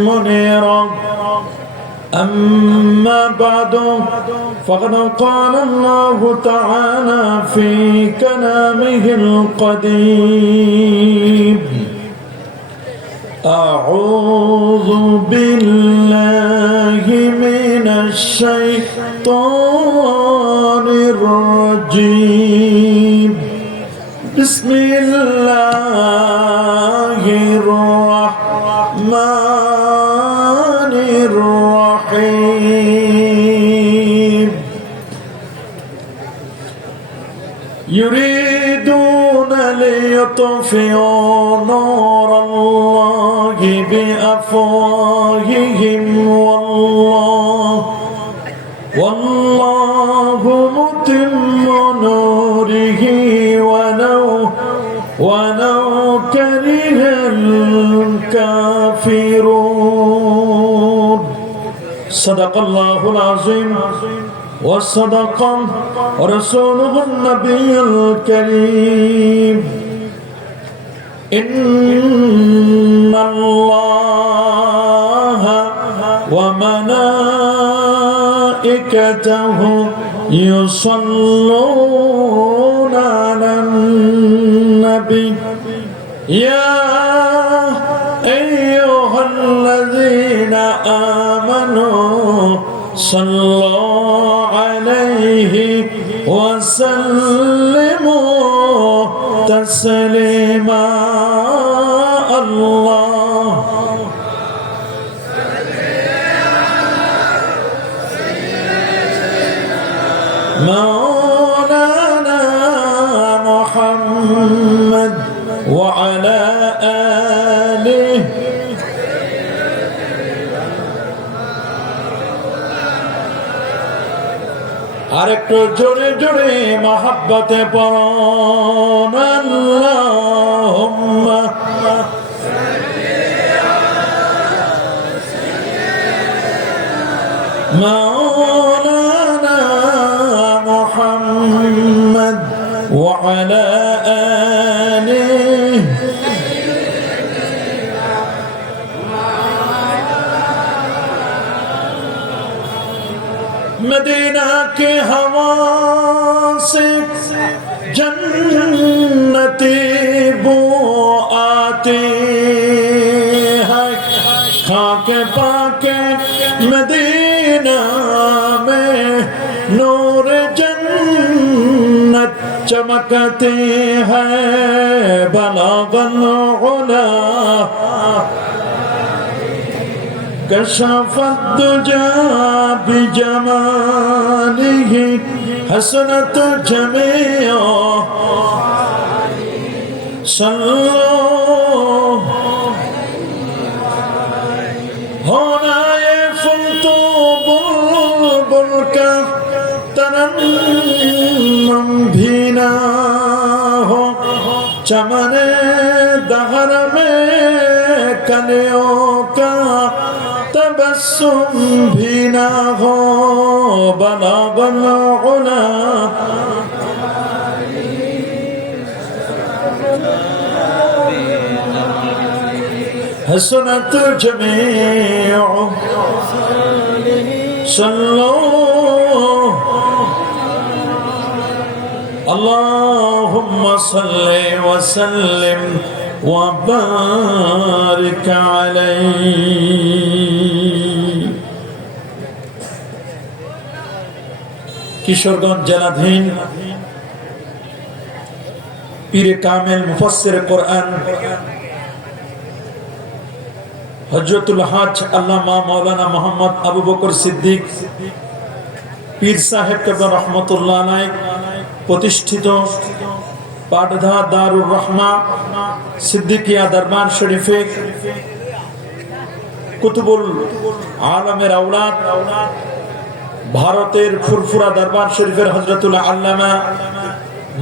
منيرا أما بعد فقد قال الله تعالى في كلامه القديم أعوذ بالله من الشيطان الرجيم بسم الله الرحمن الرحيم يريدون ليطفئوا نور الله بأفواههم والله متم نوره ولو كره الكافرون صدق الله العظيم وصدق رسوله النبي الكريم إن الله وملائكته يصلون على النبي يا أيها الذين آمنوا صلوا عليه وسلموا تسليما الله مولانا محمد وعلى آله আরেকটু জোরে জোরে মহব্বতে পড়ুন আল্লাহুম্মা مولانا محمد وعلى آله मदीना के हवा से जन्नती बू आती है खाके पाके मदीना में नूर जन्नत चमकते हैं बलागल उला كشف الدجى بجماله حسنت جميع صلوا هنا يفلت بلبل کا ترنم بھینا ہو چمن دہر میں کلیوں کا تبسم بھی نہ ہو بلغ العلا حسنت جميع صلوا اللهم صل وسلم وبارك عليه কিশোরগঞ্জ জেলাধীন পীরে কামেল মুফাসসির কোরআন হযরতুল হাজ আল্লামা মাওলানা মুহাম্মদ আবু বকর সিদ্দিক পীর সাহেব কেবলা রহমাতুল্লাহ আলাইহি প্রতিষ্ঠিত পাটধা দারুর রহমা সিদ্দিকিয়া দরবার শরীফে কুতুবুল আলমের আওলাদ ভারতের ফুরফুরা দরবার শরীফের হযরতুল আল্লামা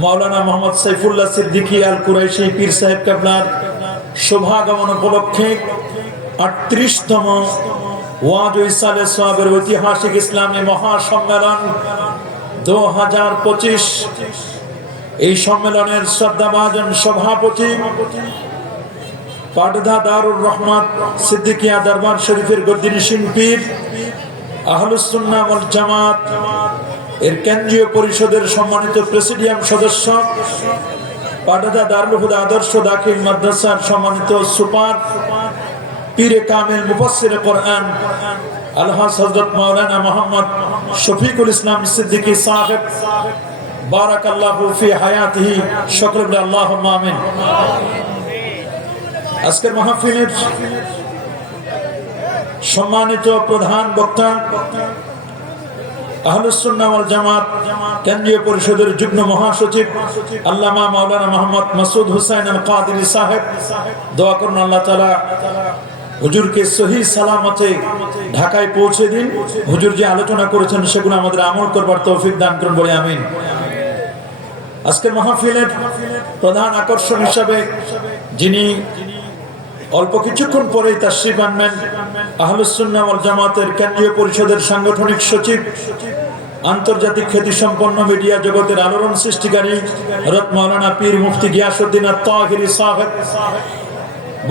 মাওলানা মুহাম্মদ সাইফুল্লাহ সিদ্দিকী আল কুরাইশি পীর সাহেব কেবলার শোভাগমন উপলক্ষে ৩৮তম ওয়াজ ও ইসালে সওয়াবের ঐতিহাসিক ইসলামী মহাসম্মেলন 2025 এই সম্মেলনের শ্রদ্ধাভাজন সভাপতি পাটধা দারুর রহমত সিদ্দিকিয়া দরবার শরীফের গদ্দিনশীন পীর আহলুস সুন্নাহ ওয়াল জামাত এর কেন্দ্রীয় পরিষদের সম্মানিত প্রেসিডিয়াম সদস্য, পাটধা দারুল হুদা আদর্শ দাখিল মাদ্রাসার সম্মানিত সুপার পীরে কামিল মুফাসসির কোরআন আলহাজ হযরত মাওলানা মুহাম্মদ শফিকুল ইসলাম সিদ্দিকী সাহেব বারাকাল্লাহু ফি হায়াতিহি, সকলে বলে আল্লাহুম্মা আমিন। আজকের মাহফিলের সম্মানিত প্রধান বক্তা আহলুস সুন্নাহ ওয়াল জামাত কেন্দ্রীয় পরিষদের যুগ্ম মহাসচিব আল্লামা মাওলানা মুহাম্মদ মাসুদ হুসাইন আল কাদেরী সাহেব, দোয়া করুন আল্লাহ তাআলা হুজুরকে সহি সালামতে ঢাকায় পৌঁছে দিন। হুজুর যে আলোচনা করেছেন সেগুলো আমাদের আমল করবার তৌফিক দান করুন, বলে আমিন। আজকের মাহফিলের প্রধান আকর্ষণ হিসাবে যিনি অল্প কিছুক্ষণ পরেই তাশরীফ আনবেন, আহলুস সুন্নাহ ওয়াল জামাতের কেন্দ্রীয় পরিষদের সাংগঠনিক সচিব, আন্তর্জাতিক খ্যাতিসম্পন্ন মিডিয়া জগতের আলোড়ন সৃষ্টিকারী হযরত মাওলানা পীর মুফতি গিয়াসউদ্দিন আত-তাহিরি সাহেব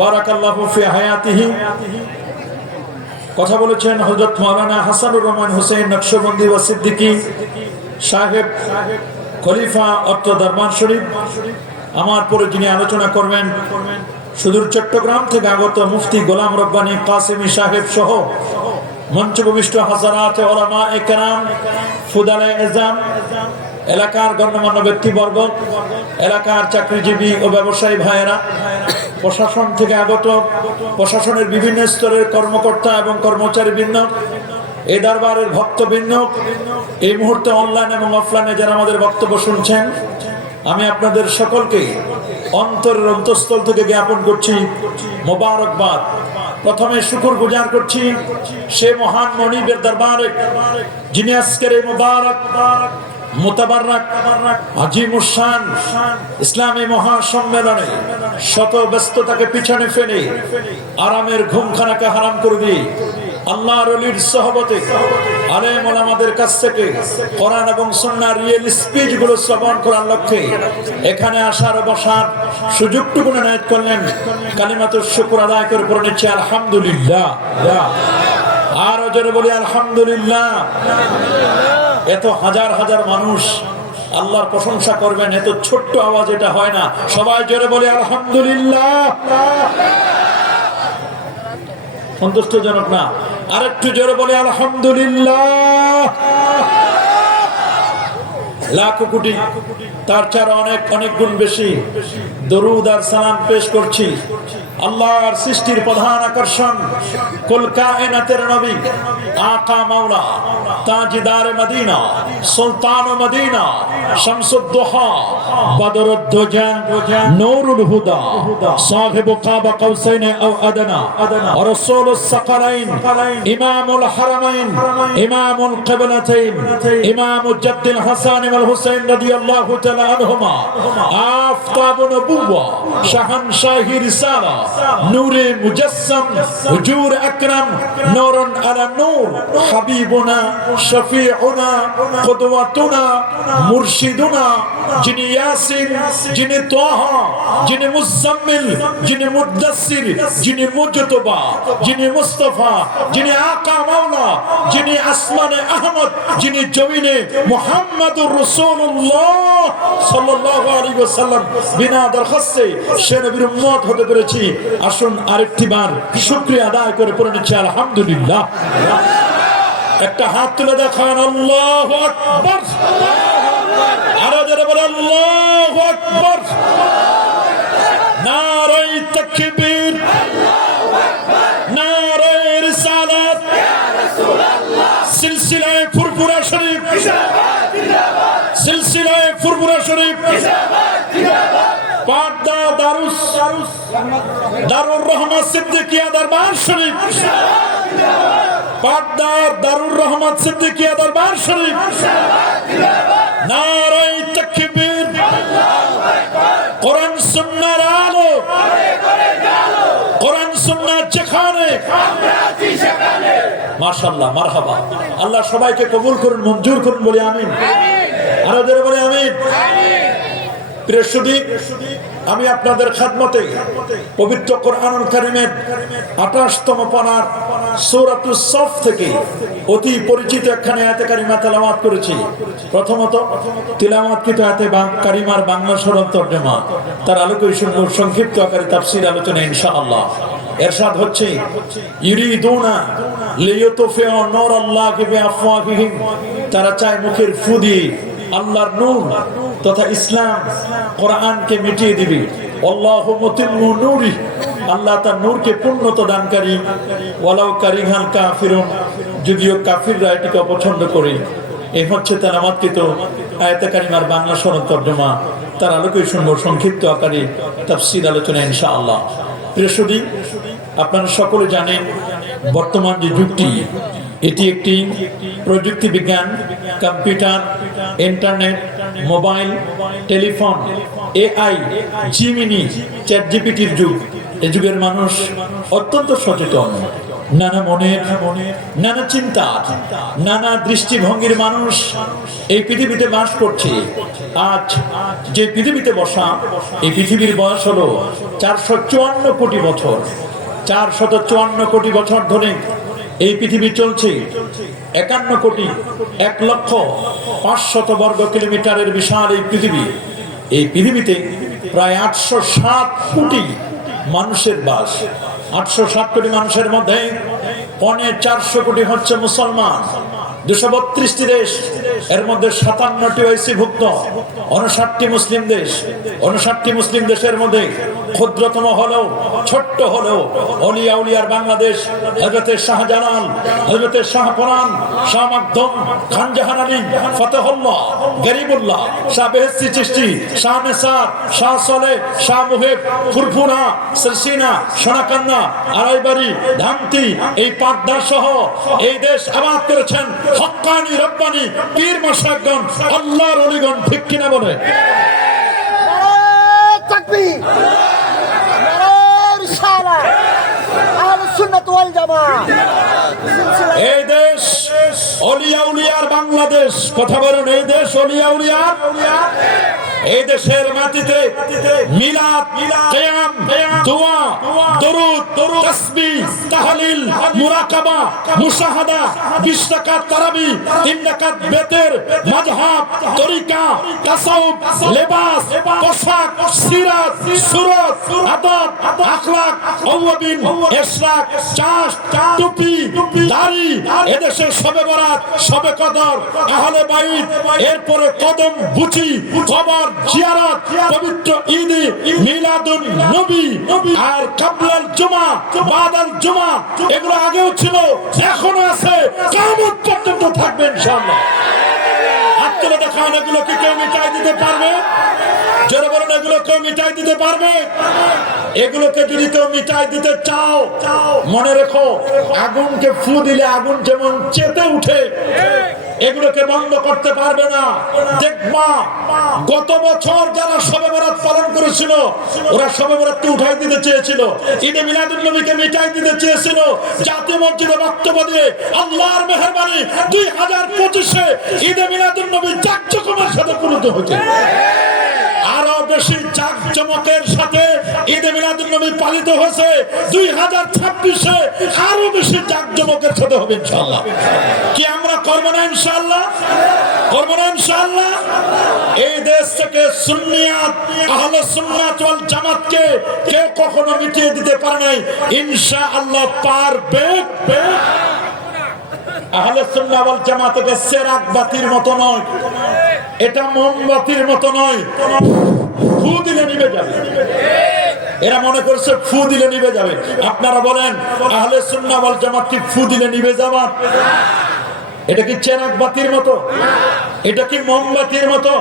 বারাকাল্লাহু ফি হায়াতিহি। কথা বলেছেন হযরত মাওলানা হাসানুর রহমান হুসাইন নকশবন্দি ওয়া সিদ্দিকী সাহেব, খলিফা অত্র দরবার শরীফ। আমার পরে যিনি আলোচনা করবেন সুদূর চট্টগ্রাম থেকে আগত মুফতি গোলাম রব্বানী কাসেমী সাহেব সহ মঞ্চভূমিষ্ঠ হাজারাত উলামায়ে কেরাম, ফুদালে এজাম, এলাকার গণ্যমান্য ব্যক্তিবর্গ, এলাকার চাকরিজীবী ও ব্যবসায়ী ভাইয়েরা, প্রশাসন থেকে আগত প্রশাসনের বিভিন্ন স্তরের কর্মকর্তা এবং কর্মচারীবৃন্দ, এই দরবারের ভক্তবৃন্দ, এই মুহূর্তে অনলাইন এবং অফলাইনে যারা আমাদের বক্তব্য শুনছেন, আমি আপনাদের সকলকে অন্তরের অন্তঃস্থল থেকে জ্ঞাপন করছি মোবারকবাদ। প্রথমে শুকর গুজার করছি সে মহান মনিবের দরবারে যিনি আজকের এই মোবারক মুতাবাররাক আজিমুশান ইসলামী মহাসম্মেলনে শত ব্যস্ততাকে পিছনে ফেলে আরামের ঘুমখানাকে হারাম করে দিয়ে আল্লাহর ওলির সহবতে আলেম ওলামাদের কাছ থেকে কোরআন এবং সুন্নাহর রিয়েল স্পিচ গুলো শ্রবণ করার লক্ষ্যে এখানে আসার বসার সুযোগটুকু এনায়েত করলেন। কালিমাতুশ শুকর আদায় করে পড়ে নিচ্ছি আলহামদুলিল্লাহ। আর জোরে বলি আলহামদুলিল্লাহ। এত হাজার হাজার মানুষ আল্লাহর প্রশংসা করবেন, এত ছোট্ট আওয়াজ এটা হয় না। সবাই জোরে বলি আলহামদুলিল্লাহ। সন্তুষ্টজনক না? আরেকটু জোরে বলি আলহামদুলিল্লাহ। লাখো কোটি তার চার অনেক অনেক গুণ বেশি দরুদ আর সালাম পেশ করছি আল্লাহর সৃষ্টির প্রধান আকর্ষণ কুল কায়নাতের নবী আকা মাওলা তাজদার মদিনা সুলতান মদিনা শামসুদ দুহা বদরুদ দুজা নূরুল হুদা সাহিব কাবা কাউসাইন আও আদনা ওয়া রাসূলুস সাকালাইন ইমামুল হারামাইন ইমামুল কিবলাতাইন ইমামুল জাদ্দিল হাসান ওয়াল হুসাইন রাদিয়াল্লাহু তাআলা আনহুমা আফতাব নবুওয়া শাহানশাহী রিসালা নূরে মুজাসসাম হুজুর আকরাম নূরুন আলা নূর হাবিবুনা শফিউনা কুদওয়াতুনা মুরশিদুনা যিনি ইয়াসিন যিনি তাহা যিনি মুজাম্মিল যিনি মুদাসসির যিনি মুজতবা যিনি মুস্তাফা যিনি আকা মাওলা যিনি আসমানে আহমদ যিনি জমিনে মুহাম্মাদুর রাসূলুল্লাহ সাল্লাল্লাহু আলাইহি ওয়াসাল্লাম বিনা দরখাস্তে সে নবীর উম্মত হতে পেরেছি। আসুন আরেকটিবার শুকরিয়া আদায় করে পড়ে নিচ্ছি আলহামদুলিল্লাহ। একটা হাত তুলে দেখান আল্লাহু আকবার। আরো জোরে বলেন আল্লাহু আকবার। নারে তাকবীর নারে রিসালাত সিলসিলায়ে ফুরফুরা শরীফ সিলসিলায়ে ফুরফুরা শরীফ পাটদা দারুর রহমত সিদ্দিকিয়া দরবার শরীফ পাটদা দারুর রহমত সিদ্দিকিয়া দরবার শরীফ নারে তাকবীর কোরআন সুন্নাহর আলো কোরআন সুন্নাহ যেখানে মাশাআল্লাহ মারহাবা। আল্লাহ সবাইকে কবুল করুন, মঞ্জুর করুন, বলি আমিন। আরো জোরে বলি আমিন। প্রিয় সুধী, আমি আপনাদের খেদমতে পবিত্র কোরআনুল কারীমের 28তম পারার সূরাতুস সফ থেকে অতি পরিচিত একখানে আয়াতে কারিমা তেলাওয়াত করেছি। প্রথমত তেলাওয়াতকৃত আয়াতে কারিমার বাংলা সরল তরজমা, তার আলোকে শুনবো সংক্ষিপ্ত আকারে তাফসীর আলোচনা ইনশাআল্লাহ। এরশাদ হচ্ছে, ইউরিদুনা লিয়ুতফিউ নূরাল্লাহি বিআফওয়াহিহিম, তারা চায় মুখের ফু দিয়ে আল্লাহর নূর তথা ইসলাম কোরআনকে মিটিয়ে দিবে। আল্লাহু মুতিম্মু নূরি, আল্লাহ তার নূরকে পূর্ণতা দানকারী। ওয়ালাউ কারিহাল কাফিরুন, যদিও কাফিররা এটিকে অপছন্দ করে। এই হচ্ছে তেলাওয়াতকৃত আয়াতে কারিমার বাংলা সরল তরজমা, তার আলোকে শুনবো সংক্ষিপ্ত আকারে তাফসীর আলোচনা ইনশাআল্লাহ। প্রিয় সুধী, আপনারা সকলে জানেন বর্তমান যে যুগটি, এটি একটি প্রযুক্তি বিজ্ঞান, computer, internet, mobile, telephone, AI, Gemini, chat জিপিটির যুগ। এই যুগের মানুষ অত্যন্ত সচেতন, নানা মনের, নানা চিন্তা, নানা দৃষ্টিভঙ্গির মানুষ এই পৃথিবীতে বাস করছে। আজ যে পৃথিবীতে বসা, এই পৃথিবীর বয়স হলো 454 কোটি বছর। 454 কোটি বছর ধরে এই পৃথিবী চলছে। 51,01,05,000 বর্গ কিলোমিটারের বিশাল এই পৃথিবী। এই পৃথিবীতে প্রায় 807 কোটি মানুষের বাস। 807 কোটি মানুষের মধ্যে 450 কোটি হচ্ছে মুসলমান। 232টি দেশ, এর মধ্যে 57টি ওআইসি-ভুক্ত, 59টি মুসলিম দেশ। 59টি মুসলিম দেশের মধ্যে ক্ষুদ্রতম হলেও, ছোট্ট হলেও অলিয়া উলিয়ার বাংলাদেশ, হযরতে শাহজালাল, হযরতে শাহপরান, শাহ মাকদুম, খান জাহান আলী, ফতেহুল্লাহ, গরিবুল্লাহ, শাহ বেহেশতি চিশতি, শাহ নেসার, শাহ সলে, শাহ মুহিব, ফুরফুরা, সরসিনা, সোনাকান্না, আড়াইবাড়ি, ধামতি, এই পাটদা সহ এই দেশ আবাদ করেছেন হক্কানি রব্বানি পীর মাশায়েখগণ, আল্লাহর ওলিগণ। ঠিক কিনা বলে? নারে তাকবীর, নারে রিসালাত, আহলুস সুন্নাত ওয়াল জামাত। এই দেশ অলিয়া উলিয়ার বাংলাদেশ। কথা বলেন, এই দেশ অলিয়া উলিয়ার। এই দেশের মাটিতে মিলাদ, কিয়াম, দোয়া, দরুদ, তাসবিহ, তাহলিল, মুরাকাবা, মুশাহাদা, 20 রাকাত তারাবি, 3 রাকাত বেতের, মাযহাব, তরিকা, তাসাউফ, লেবাস, পোশাক, সিরাত, সুরত, আদব, আখলাক, আওয়াবিন, ইশরাক, চাষ, টুপি, দাড়ি। এদেশে শবে বরাত, শবে কদর, আহলে বাইত, এরপরে কদম বুচি, কবর জিয়ারত, পবিত্র ঈদ, মিলাদুন নবী, আর কাবলাল জুমা, বাদাল জুমা, এগুলো আগেও ছিল, এখনো আছে, কিয়ামত পর্যন্ত থাকবে ইনশাআল্লাহ। হাত তুলে দেখান, এগুলো কি কেউ মিটাই দিতে পারবে? জোরে বলেন, এগুলো কেউ মিটাই দিতে পারবে? এগুলোকে যদি কেউ মিটাই দিতে চাও, মনে রেখো, আগুনকে ফু দিলে আগুন যেমন চেতে উঠে, এগুলোকে বন্ধ করতে পারবে না। দেখবা গত বছর যারা শবে বরাত পালন করেছিল, ওরা শবে বরাতকে উঠাই দিতে চেয়েছিল, ঈদে মিলাদুন নবীকে মিটাই দিতে চেয়েছিল। জাতীয় মসজিদে বক্তব্য দিয়ে আল্লাহর মেহেরবানি 2025-এ ঈদে মিলাদুন নবী জাঁকজমকের সাথে পূর্ণ হয়েছে। আরো বেশি জাঁকজমকের সাথে ঈদে মিলাদুন নবী পালিত হয়েছে। 2026-এ আরো বেশি জাঁকজমকের সাথে হবে ইনশাআল্লাহ। কি আমরা করব না ইনশাআল্লাহ? করব না ইনশাআল্লাহ? এই দেশ থেকে সুন্নিয়াত, আহলে সুন্নাত ওয়াল জামাতকে কেউ কখনো মিটিয়ে দিতে পারে নাই, ইনশাআল্লাহ পারবে। আহলে সুন্নাত ওয়াল জামাত এটা চেরাগ বাতির মতো নয়, এটা মোমবাতির মতো নয়, ফু দিলে নিভে যাবে। এরা মনে করছে ফু দিলে নিভে যাবে। আপনারা বলেন, আহলে সুন্নাত ওয়াল জামাত কি ফু দিলে নিভে যাবে? এটা কি চেরাগ বাতির মতো? এটা কি মোমবাতির মতো?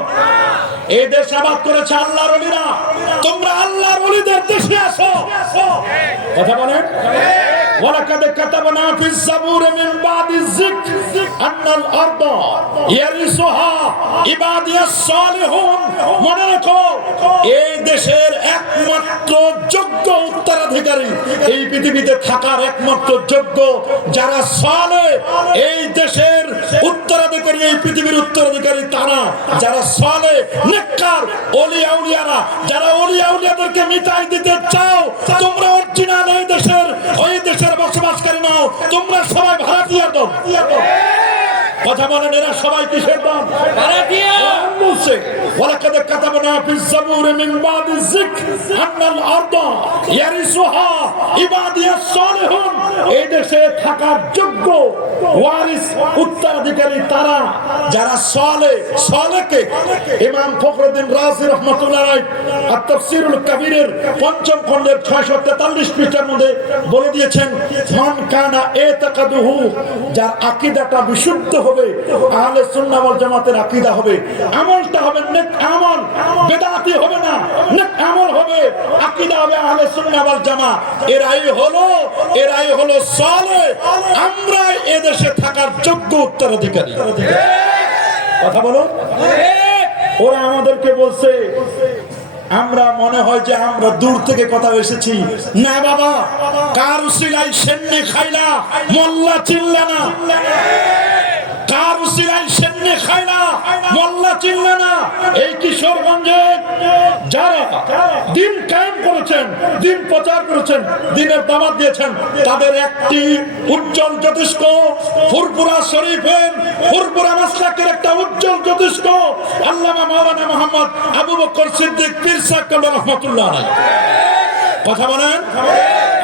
এই দেশ আবাদ করেছে আল্লাহর ওলিরা। তোমরা আল্লাহর ওলিদের দেশে আসো। কথা বলেন, ওয়ালাকাদ কাতাবনা ফিস যাবুর মিন বাদিজ যিকর আন্নাল আরদা ইয়ারিসুহা ইবাদিয়াস সালিহুন। মনে রাখো, এই দেশের একমাত্র যোগ্য উত্তরাধিকারী, এই পৃথিবীতে থাকার একমাত্র যোগ্য যারা সালেহ, এই দেশের উত্তরাধিকারী, এই পৃথিবীর উত্তরাধিকারী তারা যারা সালেহ নেককার ওলি আউলিয়ারা, যারা ওলি আউলিয়াদেরকে মিটাই দিতে চাও, তোমরা অরিজিনাল ওই দেশের বসবাসকারী নাও, তোমরা সবাই ভাড়াটিয়া দল। কথা বলেন, এরা সবাই কিসের দল? ভাড়াটিয়া। বলছে ওয়ালাকাদ কাতাবনা ফিস জাবুরি মিন বাদিজ যিকর আন্নাল আরদা ইয়ারিসুহা ইবাদিয়াস সালিহুন। এই দেশে থাকার যোগ্য ওয়ারিস উত্তরাধিকারী তারা যারা সালেহকে ইমাম ফখরুদ্দিন রাজি রাহমাতুল্লাহ আলাইহি আত-তাফসীরুল কাবীরের ৫ম খণ্ডের ৬৪৩ পৃষ্ঠার মধ্যে বলে দিয়েছেন, মান কানা ইতাকাদুহু, যার আকীদাটা বিশুদ্ধ হবে, আহলে সুন্নাহ ওয়াল জামাতের আকীদা হবে, আমলটা হবে নেক আমল, বিদআতি হবে না, নেক আমল হবে, আকীদা হবে আহলে সুন্নাহ ওয়াল জামা। এরাই হলো সালেহ। আমরা এই দেশে থাকার যোগ্য উত্তরাধিকারী। কথা বলো। ওরা আমাদেরকে বলছে, আমরা মনে হয় যে আমরা দূর থেকে কথা এসেছি। না বাবা, কার উসিলাই সেন্নে খাইলা মোল্লা চিল্লা না, কার উসিলাই সেন্নে খাইলা মোল্লা চিল্লা না। এই কিশোরগঞ্জে যারা দিন কায়েম করেছেন, দিন প্রচার করেছেন, দিনের দাওয়াত দিয়েছেন, তাদের একটি উজ্জ্বল জ্যোতিষ্ক ফুরফুরা শরীফের, ফুরফুরা মাসলাকের একটা উজ্জ্বল জ্যোতিষ্ক আল্লামা মাওলানা মুহাম্মদ আবু বকর সিদ্দিক পীর সাহেব কাবলা রাহমাতুল্লাহ আলাইহি। কথা বলেন,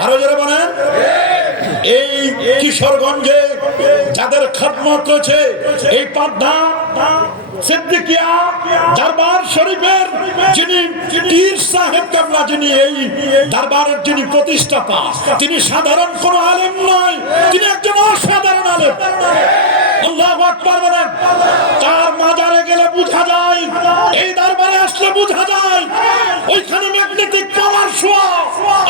আরো জোরে বলেন। এই কিশোরগঞ্জে যাদের খেদমত রয়েছে, এই পাড্ডা সিদ্দিকিয়া দরবার শরীফের যিনি পীর সাহেব কাবলা, যিনি এই দরবারের যিনি প্রতিষ্ঠাতা, তিনি সাধারণ কোন আলেম নয়, তিনি একজন অসাধারণ আলেম। আল্লাহু আকবার বলেন। তার মাজারে গেলে বোঝা যায়, এই দরবারে আসলে বোঝা যায়, ওইখানে ম্যাগনেটিক পাওয়ার শোয়া,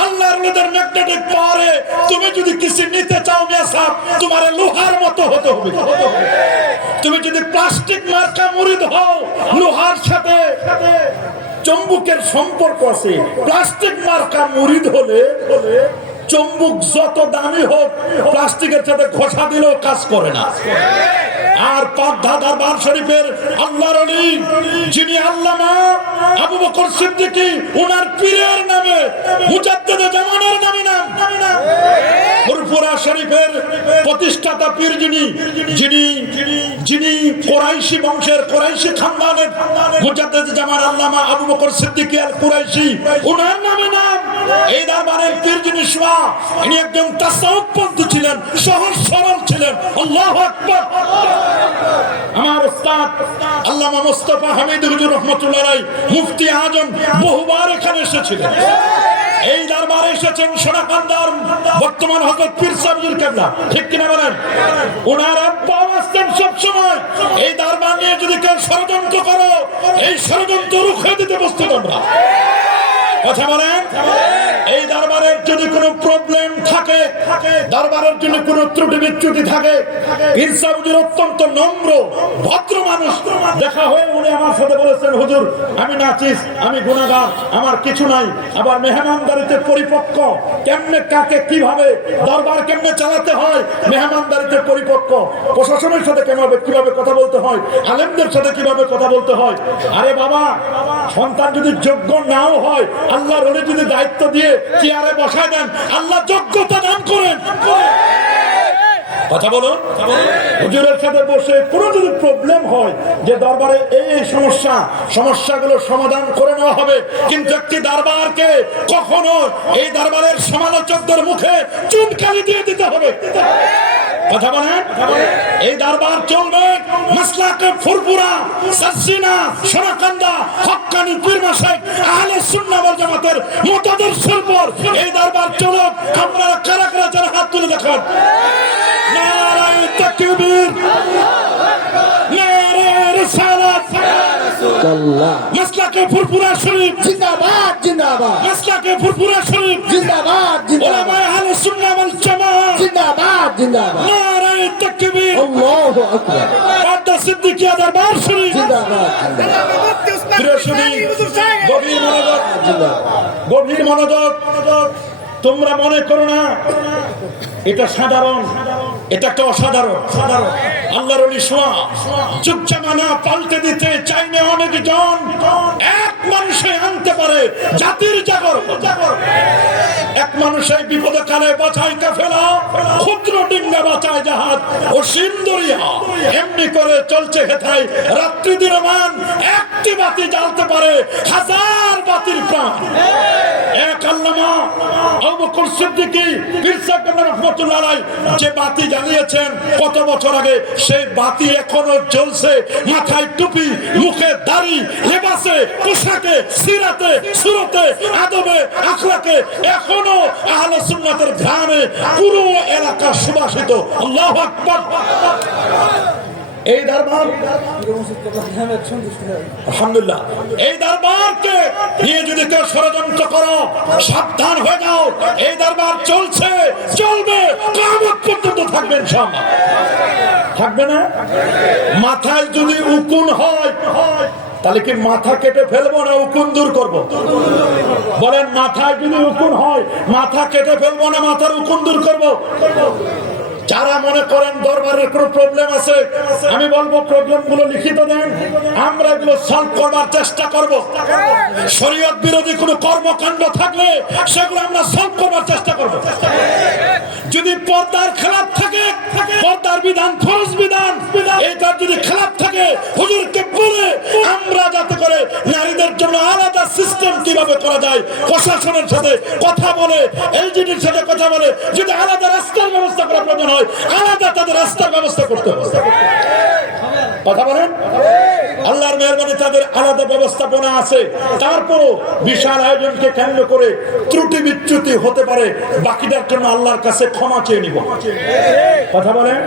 আল্লাহর ওলিদের ম্যাগনেটিক পাওয়ারে তুমি যদি কিছু নিতে চাও মিয়া সাহেব, তোমার লোহার মতো হতে হবে। তুমি যদি প্লাস্টিক মার্কা মুরিদ হও, লোহার সাথে চুম্বকের সম্পর্ক আছে। প্লাস্টিক মার্কা মুরিদ হলে চুম্বক যত দামি হোক, প্লাস্টিকের সাথে ঘষা দিলেও কাজ করে না। আর পাড্ডা দরবার শরীফের আল্লাহর ওলি যিনি আল্লামা আবু বকর সিদ্দিকী, ওনার পীরের নামে মুজাদ্দিদে জামানের নামে নাম ফুরফুরা শরীফের প্রতিষ্ঠাতা পীর যিনি কুরাইশি বংশের, কুরাইশি খানদানের মুজাদ্দিদে জামান আল্লামা আবু বকর সিদ্দিকী আল কুরাইশি, ওনার নামে নাম। এই দরবারের পীর যিনি শুয়া, ইনি একজন তাসাউফপন্থী ছিলেন, সহজ সরল ছিলেন। আল্লাহু আকবার। আমার উস্তাদ আল্লামা মুস্তাফা হামিদ হুজুর রাহমাতুল্লাহ আলাইহি, মুফতি আজম, বহুবার এখানে এসেছিলেন। এই দরবারে এসেছেন সোনাকান্দার বর্তমান হযরত পীর সাহেব হুজুর কেবলা, ঠিক কিনা বলেন? ওনার আব্বা আসতেন সব সময়। এই দরবার নিয়ে যদি কেউ ষড়যন্ত্র করো, এই ষড়যন্ত্র রুখে দিতে প্রস্তুত আমরা। কথা বলেন। এই দরবারের যদি কোনো প্রবলেম থাকে, দরবারের যদি কোনো ত্রুটি বিচ্যুতি থাকে, পীর সাহেব হুজুর অত্যন্ত নম্র ভদ্র মানুষ। দেখা হয়ে উনি আমার সাথে বলেছেন, হুজুর আমি নাচিস, আমি গুনাহগার, আমার কিছু নাই। আবার মেহমানদারিতে পরিপক্ক, কেমনে কাকে কিভাবে দরবার কেমনে চালাতে হয়, মেহমানদারিতে পরিপক্ক, প্রশাসনের সাথে কিভাবে কথা বলতে হয়, আলেমদের সাথে কিভাবে কথা বলতে হয়। আরে বাবা, সন্তান যদি যোগ্য নাও হয়, আল্লাহর ওলি যদি দায়িত্ব দিয়ে চেয়ারে বসায় দেন, আল্লাহ যোগ্যতা দান করেন। কথা বলুন। হুজুরের সাথে বসে কোনো যদি প্রবলেম হয় যে দরবারে এই সমস্যাগুলো সমাধান করে নেওয়া হবে, কিন্তু একটি দরবারকে কখনো এই দরবারের সমালোচকদের মুখে চুনকালি দিয়ে দিতে হবে। কথা বলেন। এই দরবার চলবে মাসলাকে ফুরফুরা, সারসিনা, সোনাকান্দা, হক্কানি পীর মাশায়েখ আহলে সুন্নাহ ওয়াল জামাতের মতাদর্শের উপর এই দরবার চলুক। আপনারা কারা কারা যারা হাত তুলে দেখান। নারায়ে তাকবীর, নারায়ে রিসালাত, মাসলাকে ফুরফুরা শরীফ জিন্দাবাদ জিন্দাবাদ, মাসলাকে ফুরফুরা শরীফ জিন্দাবাদ জিন্দাবাদ, উলামায়ে আহলে সুন্নাহ ওয়াল জামাত জিন্দাবাদ জিন্দাবাদ, নারায়ে তাকবীর, আল্লাহু আকবার, পাড্ডা সিদ্দিকিয়া দরবার শরীফ জিন্দাবাদ গভীর মনোযোগ। তোমরা মনে করো না এটা সাধারণ, এটা একটা অসাধারণ। আল্লাহর ওলি শোয়া যুগ জামানা পাল্টে দিতে চাইলে অনেকজন এক মানুষে আনতে পারে জাতির জাগর। এক মানুষে বিপদে কালে বাঁচায় কাফেলা, ক্ষুদ্র ডিঙ্গা বাঁচায় জাহাজ ও সিন্দুরিয়া। এমনি করে চলছে হেথায় রাত্রি দিনমান, একটি বাতি জ্বালতে পারে হাজার বাতির প্রাণ। এক আল্লামা আবু বকর সিদ্দিকী পীর সাহেব রাহমাতুল্লাহ আলাইহি যে বাতি জ্বালিয়েছেন কত বছর আগে, সেই বাতি এখনো জ্বলছে। মাথায় টুপি, মুখে দাড়ি, লেবাসে, পোশাকে, সিরাতে, সুরতে, আদবে, আখলাকে এখনো আহলে সুন্নাতের ঘ্রাণে পুরো এলাকা সুবাসিত। আল্লাহু আকবার। এই দরবার আলহামদুলিল্লাহ, এই দরবারকে নিয়ে যদি কেউ ষড়যন্ত্র করো সাবধান হয়ে যাও। এই দরবার চলছে, চলবে, কিয়ামত পর্যন্ত থাকবে ইনশাআল্লাহ। থাকবে না? মাথায় যদি উকুন হয় তাহলে কি মাথা কেটে ফেলবো না উকুন দূর করবো? বলেন, মাথায় যদি উকুন হয় মাথা কেটে ফেলবো না মাথার উকুন দূর করবো? যারা মনে করেন দরবারের কোনো প্রবলেম আছে, আমি বলবো প্রবলেম গুলো লিখিত দেন, আমরা এগুলো সলভ করবার চেষ্টা করব। শরীয়ত বিরোধী কোনো কর্মকাণ্ড থাকলে সেগুলো আমরা সলভ করবার চেষ্টা করব। যদি পর্দার খেলাফ থাকে, পর্দার বিধান ফরজ বিধান, এইটার যদি খেলাফ থাকে হুজুরকে বলে আমরা যাতে করে নারীদের জন্য আলাদা সিস্টেম কিভাবে করা যায় প্রশাসনের সাথে কথা বলে, এলজিডির সাথে কথা বলে, যদি আলাদা রাস্তার ব্যবস্থা করা প্রয়োজন হয় আলাদা তাদের রাস্তার ব্যবস্থা করতে হবে। কথা বলেন, আল্লাহর মেহরবানি তাদের আলাদা ব্যবস্থাপনা আছে। তারপরও বিশাল আয়োজনকে কেন্দ্র করে ত্রুটি বিচ্যুতি হতে পারে, বাকিটার জন্য আল্লাহর কাছে ক্ষমা চেয়ে নিব। কথা বলেন,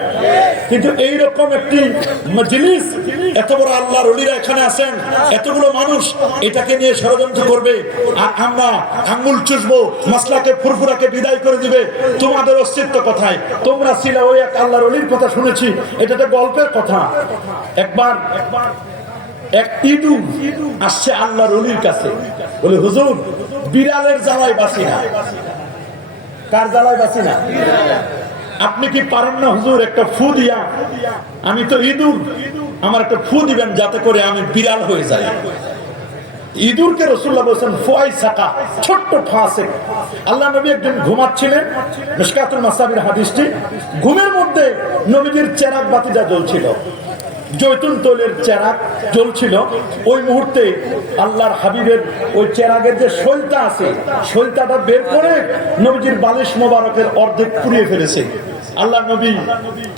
কিন্তু এইরকম একটি মজলিস, এত বড় আল্লাহর ওলিরা এখানে আছেন, এতগুলো মানুষ এটাকে নিয়ে ষড়যন্ত্র করবে আর আমরা আঙ্গুল চুষবো, মাসলাকে ফুরফুরাকে বিদায় করে দিবে। তোমাদের অস্তিত্ব কোথায়? তোমরা ছিল ওই এক আল্লাহর ওলির কথা শুনেছি, এটা তো গল্পের কথা। একবার এক ইঁদুর আসছে আল্লাহর ওলির কাছে, বলে হুজুর বিড়ালের জ্বালায় বাঁচি না। কার জ্বালায় বাঁচি না? আপনি কি পারেন না হুজুর একটা ফু দিয়া, আমি তো ইঁদুর, আমার একটা ফু দিবেন যাতে করে আমি বিড়াল হয়ে যাই। ইঁদুরকে রাসূলুল্লাহ বলেছেন ফুয়াইসাকা, ছোট্ট ফাসিক। আল্লাহ নবী একদিন ঘুমাচ্ছিলেন, মিশকাতুল মাসাবির হাদিসটি, ঘুমের মধ্যে নবীজির চেরাগ বাতিটা জ্বলছিল, জৈতুন তৈলের চেরাগ জ্বলছিল। ওই মুহূর্তে আল্লাহর হাবিবের ওই চেরাগের যে শৈলটা আছে, শৈলটাটা বের করে নবীজির বালিশ মোবারকের অর্ধেক পুড়িয়ে ফেলেছে। আল্লাহ নবী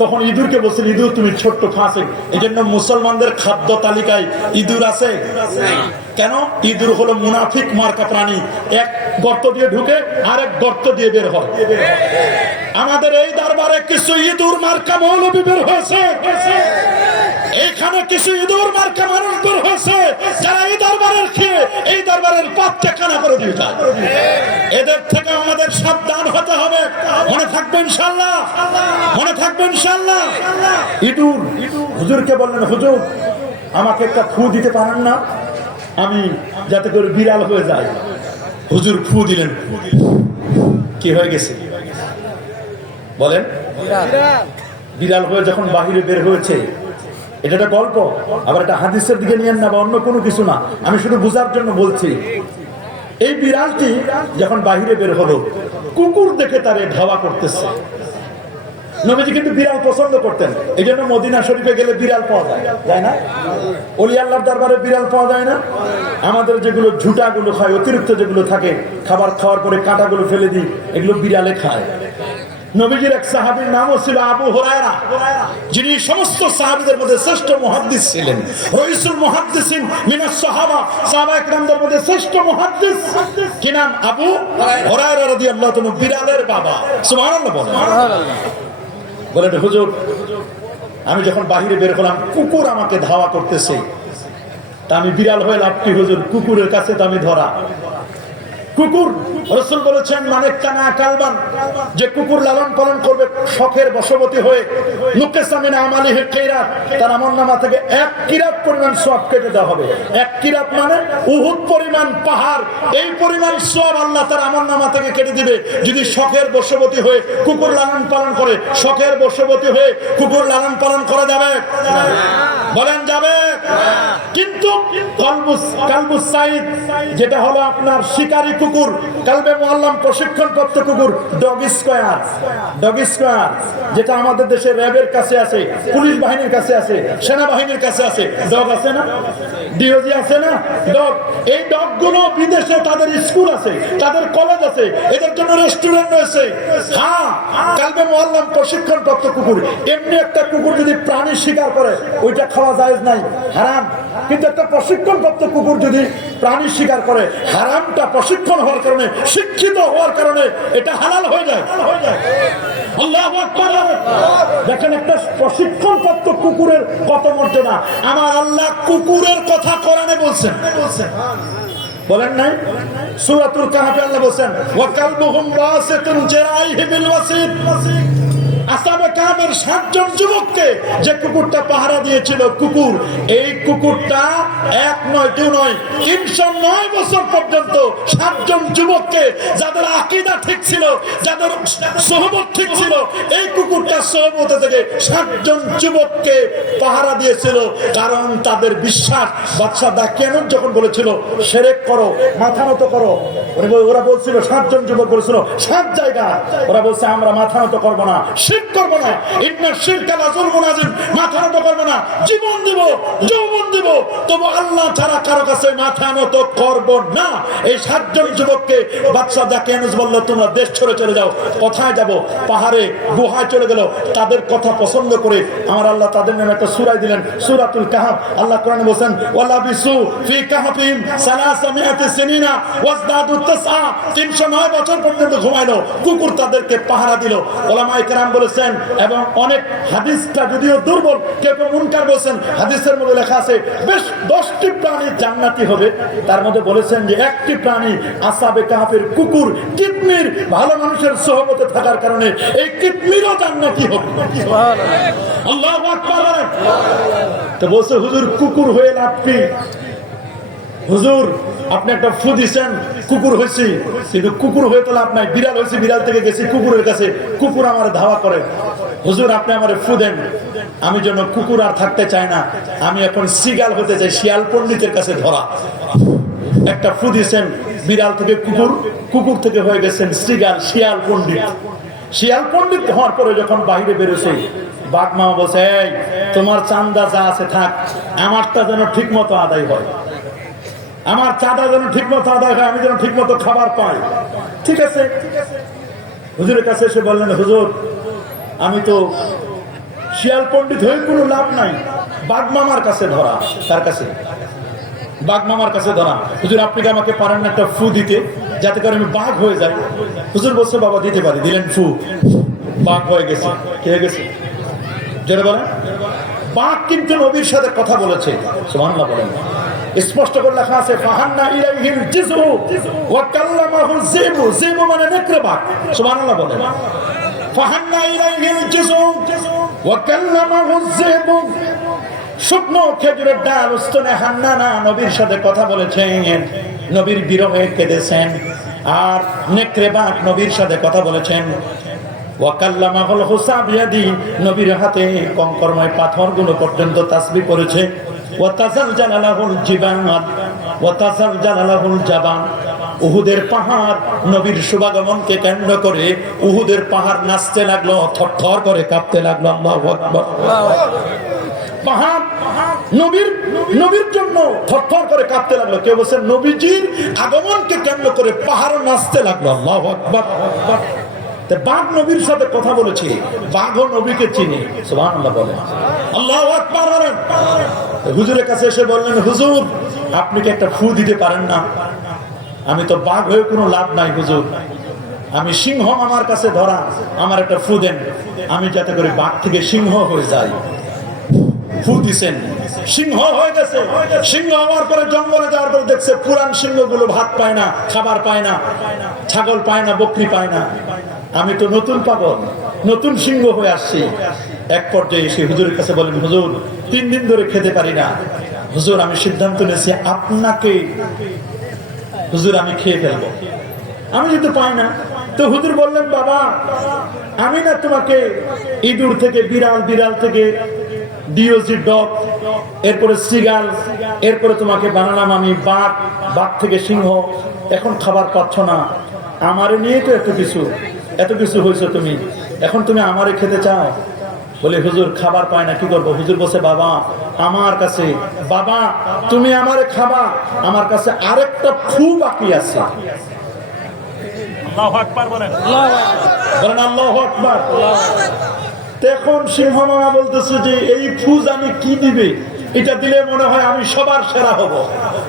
তখন ইঁদুরকে বলছেন, ইঁদুর তুমি ছোট্ট ফাসিক। এই জন্য মুসলমানদের খাদ্য তালিকায় ইঁদুর আছে। কেন? ইঁদুর হলো মুনাফিক মার্কা প্রাণী, এক গর্ত দিয়ে ঢুকে আরেক গর্ত দিয়ে বের হয়। আমাদের এই দরবারে কিছু ইঁদুর মার্কা মৌলবী বের হয়েছে, এখানে কিছু ইঁদুর মার্কা মানুষ বের হয়েছে যারা এই দরবারের খেয়ে এই দরবারের পাতটা কানা করে দিয়ে যায়। এদের থেকে আমাদের সাবধান হতে হবে। মনে থাকবে ইনশাআল্লাহ, মনে থাকবে ইনশাআল্লাহ। ইঁদুর হুজুরকে বললেন, হুজুর আমাকে একটা ফু দিতে পারেন না, আমি যাতে করে বিড়াল হয়ে যাই। হুজুর ফু দিলেন, কি হয়ে গেছে বলেন? বিড়াল হয়ে যখন বাহিরে বের হয়েছে। এটা একটা গল্প, আবার একটা হাদিসের দিকে নিয়ে না বা অন্য কোনো কিছু না, আমি শুধু বোঝার জন্য বলছি। এই বিড়ালটি যখন বাহিরে বের হলো, কুকুর দেখে তারে ধাওয়া করতেছে। নবীজি কিন্তু বিড়াল পছন্দ করতেন, এই জন্য মদিনা শরীফে গেলে বিড়াল পাওয়া যায়, তাই না? ওলি আল্লাহর দরবারে বিড়াল পাওয়া যায় না? আমাদের যেগুলো ঝুটাগুলো খায়, অতিরিক্ত যেগুলো থাকে, খাবার খাওয়ার পরে কাঁটাগুলো ফেলে দিই, এগুলো বিড়ালে খায়। নবীজির এক সাহাবীর নামও ছিল আবু হুরায়রা, যিনি সমস্ত সাহাবীদের মধ্যে শ্রেষ্ঠ মুহাদ্দিস ছিলেন, রাইসুল মুহাদ্দিসিন মিনাস সাহাবা, সাহাবায়ে কেরামদের মধ্যে শ্রেষ্ঠ মুহাদ্দিস। কি নাম? আবু হুরায়রা রাদিয়াল্লাহু তাআলা, বিড়ালের বাবা। সুবহানাল্লাহ বলেন। বলেন, হুজুর আমি যখন বাহিরে বের হলাম, কুকুর আমাকে ধাওয়া করতেছে, তা আমি বিড়াল হয়ে লাভ কি হুজুর? কুকুরের কাছে তো আমি ধরা। কুকুর রাসূল বলেছেন মানে কানা কালবান, যে কুকুর লালন পালন করবে শখের বশবর্তী হয়ে, নুকেসামিন আমালিহি কিরাত, তার আমলনামা থেকে 1 কিরাত পরিমাণ সওয়াব কেটে দেওয়া হবে। 1 কিরাত মানে উহুদ পরিমাণ পাহাড়, এই পরিমাণ সওয়াব আল্লাহ তার আমলনামা থেকে কেটে দিবে যদি শখের বশবর্তী হয়ে কুকুর লালন পালন করে। শখের বশবর্তী হয়ে কুকুর লালন পালন করা যাবে? বলেন যাবে? কিন্তু কালবুস সাইদ, যেটা হলো আপনার শিকারী কুকুর, কালবে মুআল্লাম প্রশিক্ষণপ্রাপ্ত কুকুর, ডগ স্কোয়ার, যেটা আমাদের দেশে র্যাবের কাছে আছে, পুলিশ বাহিনীর কাছে আছে, সেনাবাহিনীর কাছে আছে। ডগ আছে না? ডিওজি আছে না? ডগ। এই ডগ গুলো বিদেশে তাদের স্কুল আছে, তাদের কলেজ আছে, এদের জন্য রেস্টুরেন্ট রয়েছে। হ্যাঁ, কালবে মুআল্লাম প্রশিক্ষণপ্রাপ্ত কুকুর। এমনি একটা কুকুর যদি প্রাণী শিকার করে ওইটা খাওয়া জায়েজ নাই, হারাম। কিন্তু একটা প্রশিক্ষণপ্রাপ্ত কুকুর যদি প্রাণী শিকার করে, হারামটা প্রশিক্ষণ হওয়ার কারণে, শিক্ষিত হওয়ার কারণে এটা হালাল হয়ে যায়। আল্লাহু আকবার। দেখেন একটা প্রশিক্ষণপ্রাপ্ত কুকুরের কত মর্যাদা। আমার আল্লাহ কুকুরের কথা কোরআনে বলছেন, বলেন নাই? সূরাতুল কাহফে আল্লাহ বলেন ওয়া কালবুহুম বাসিতুন জিরাইহি বিল ওয়াসিদ। আসহাবে কাহফের 7 জন যুবককে যে কুকুরটা পাহারা দিয়েছিল, কুকুর, এই কুকুরটা 1 নয় 2 নয় 309 বছর পর্যন্ত 7 জন যুবককে, যাদের আকীদা ঠিক ছিল, যাদের সোহবত ঠিক ছিল, এই কুকুরটা সোহবত থেকে 7 জন যুবককে পাহারা দিয়েছিল। কারণ তাদের বিশ্বাস, বাদশা দাকিয়ানুন যখন বলেছিল শিরক করো, মাথা নত করো, ওরা বলছিল 7 জন যুবক বলেছিল 7 জায়গা, ওরা বলছে আমরা মাথা নত করব না, শিরক করব না, ইন্না শিরকা লাযুলমুন আযীম, মাথা নত করব না, জীবন দেব, যৌবন দেব, তবু আল্লাহ ছাড়া কারো কাছে মাথা নত করব না। এই 7 জন যুবককে বাদশা দাকিয়ানুন বলল তোমরা দেশ ছেড়ে চলে যাও। কোথায় যাব? পাহাড়ে, গুহায় চলে গেল। তাদের কথা পছন্দ করে আমার আল্লাহ তাদের নামে একটা সূরা দিলেন, সূরাতুল কাহফ। আল্লাহ কোরআনে বলেন ওয়ালা বিসু ফি কাহফিহিম 300 সিনিনা ওয়াজদাদু তাসআ, 309 বছর পর্যন্ত ঘুমাইলো, কুকুর তাদেরকে পাহারা দিল। উলামায়ে কেরাম বলেছেন, এবং অনেক হাদিসটা যদিও দুর্বল, কেউ কেউ মুনকার বলেছেন, হাদিসের মধ্যে লেখা আছে বেশ 10টি প্রাণী জান্নাতি হবে। তার মধ্যে বলেছেন যে একটি প্রাণী আসহাবে কাহফের কুকুর, কিতমির, ভালো মানুষের সোহবতে থাকার কারণে এই কিতমিরও জান্নাতি হবে। সুবহানাল্লাহ, আল্লাহু আকবার। তো বলছে হুজুর কুকুর হয়ে লাভ কি? হুজুর আপনি একটা ফু দিছেন, কুকুর হয়েছি, কিন্তু কুকুর হয়ে তো লাভ নাই, বিড়াল হয়েছি, বিড়াল থেকে গেছি কুকুরের কাছে, কুকুর আমার ধাওয়া করে। হুজুর আপনি আমার ফু দেন, আমি যেন কুকুর আর থাকতে চাই না, আমি এখন শিয়াল হতে চাই, শিয়াল পণ্ডিতের কাছে ধরা। একটা ফু দিছেন, বিড়াল থেকে কুকুর, কুকুর থেকে হয়ে গেছেন শিয়াল, শিয়াল পণ্ডিত। শিয়াল পণ্ডিত হওয়ার পরে যখন বাইরে বেরোছে, বাঘ মামা বলছে এই তোমার চান্দা যা আছে থাক, আমারটা যেন ঠিক মতো আদায় হয়, আমার চাঁদা যেন ঠিক মতো আদায় হয়, আমি যেন ঠিক মতো খাবার পাই। ঠিক আছে। হুজুরের কাছে এসে বললেন হুজুর আমি তো শিয়াল পণ্ডিত হয়ে কোনো লাভ নাই, বাঘ মামার কাছে ধরা। তার কাছে বাঘ মামার কাছে ধরা। হুজুর আপনি কি আমাকে পারেন না একটা ফু দিতে, যাতে করে আমি বাঘ হয়ে যাই? হুজুর বলছে বাবা দিতে পারি। দিলেন ফু, বাঘ হয়ে গেছে। কে হয়ে গেছে? জোরে বলেন। বাঘ কিন্তু নবীর সাথে কথা বলেছে। সুবহানাল্লাহ বলেন। স্পষ্ট করে লেখা আছে ফাহান্না ইলাইহিল জিজু ওয়া কাল্লামাহু যিবু। যিবু মানে নেকড়ে বাঘ। সুবহানাল্লাহ বলেন। ফাহান্না ইলাইহিল জিজু ওয়া কাল্লামাহু যিবু। শুকনো খেজুরের ডাল উস্তনে হান্নানা নবীর সাথে কথা বলেছেন, নবীর বিরহে কেঁদেছেন। আর নেকড়ে বাঘ নবীর সাথে কথা বলেছেন। ওয়া কাল্লামাহুল হুসা বিয়াদি, নবীর হাতে কঙ্করময় পাথরগুলো পর্যন্ত তাসবিহ করেছে। ওয়া তাজালজালা লাহুল জিবাল ওয়া তাজালজালা লাহুল জাবান। উহুদের পাহাড় নবীর শুভাগমনকে কেন্দ্র করে উহুদের পাহাড় নাচতে লাগলো, থরথর করে কাঁপতে লাগলো। আল্লাহু আকবার। পাহাড় নবীর জন্য থরথর করে কাঁপতে লাগলো। কেউ বলছেন নবীজির আগমনকে কেন্দ্র করে পাহাড় নাচতে লাগলো। আল্লাহু আকবার। বাঘ নবীর সাথে কথা বলেছে, বাঘও নবীকে চিনে। সুবহানাল্লাহ বলেন। আল্লাহু আকবার বলেন। হুজুরের কাছে এসে বললেন হুজুর আপনি কি একটা ফু দিতে পারেন না? আমি তো বাঘ হয়ে কোনো লাভ নাই হুজুর, আমি সিংহ আমার কাছে ধরা, আমার একটা ফু দেন, আমি যাতে করে বাঘ থেকে সিংহ হয়ে যাই। ফু দিছেন, সিংহ হয়ে গেছে। সিংহ হওয়ার পরে জঙ্গলে যাওয়ার পরে দেখছে পুরান সিংহগুলো ভাত পায় না, খাবার পায় না, ছাগল পায় না, বকরি পায় না। আমি তো নতুন পাগল, নতুন সিংহ হয়ে আসছি। এক পর্যায়ে এসে হুজুরের কাছে বলেন, হুজুর 3 দিন ধরে খেতে পারি না, হুজুর আমি সিদ্ধান্ত নিয়েছি আপনাকে, হুজুর আমি খেয়ে ফেলবো, আমি যেহেতু পাই না। তো হুজুর বললেন, বাবা আমি না তোমাকে ইঁদুর থেকে বিড়াল, বিড়াল থেকে ডিওজি ডগ, এরপরে সিগাল, এরপরে তোমাকে বানালাম আমি বাঘ, বাঘ থেকে সিংহ, এখন খাবার পাচ্ছ না, আমারে নিয়ে তো এত কিছু হয়েছে তুমি, এখন তুমি আমারে খেতে চাও? বলে হুজুর খাবার পায় না, কি করবো? হুজুর বলছে, বাবা আমার কাছে, বাবা তুমি আমারে খাবা, আমার কাছে আরেকটা ফু বাকি আছে। আল্লাহু আকবার বলেন, আল্লাহু আকবার। তখন সিংহ মামা বলতেছে যে এই ফুজ আমি কি দিবে, এটা দিলে মনে হয় আমি সবার সেরা হব।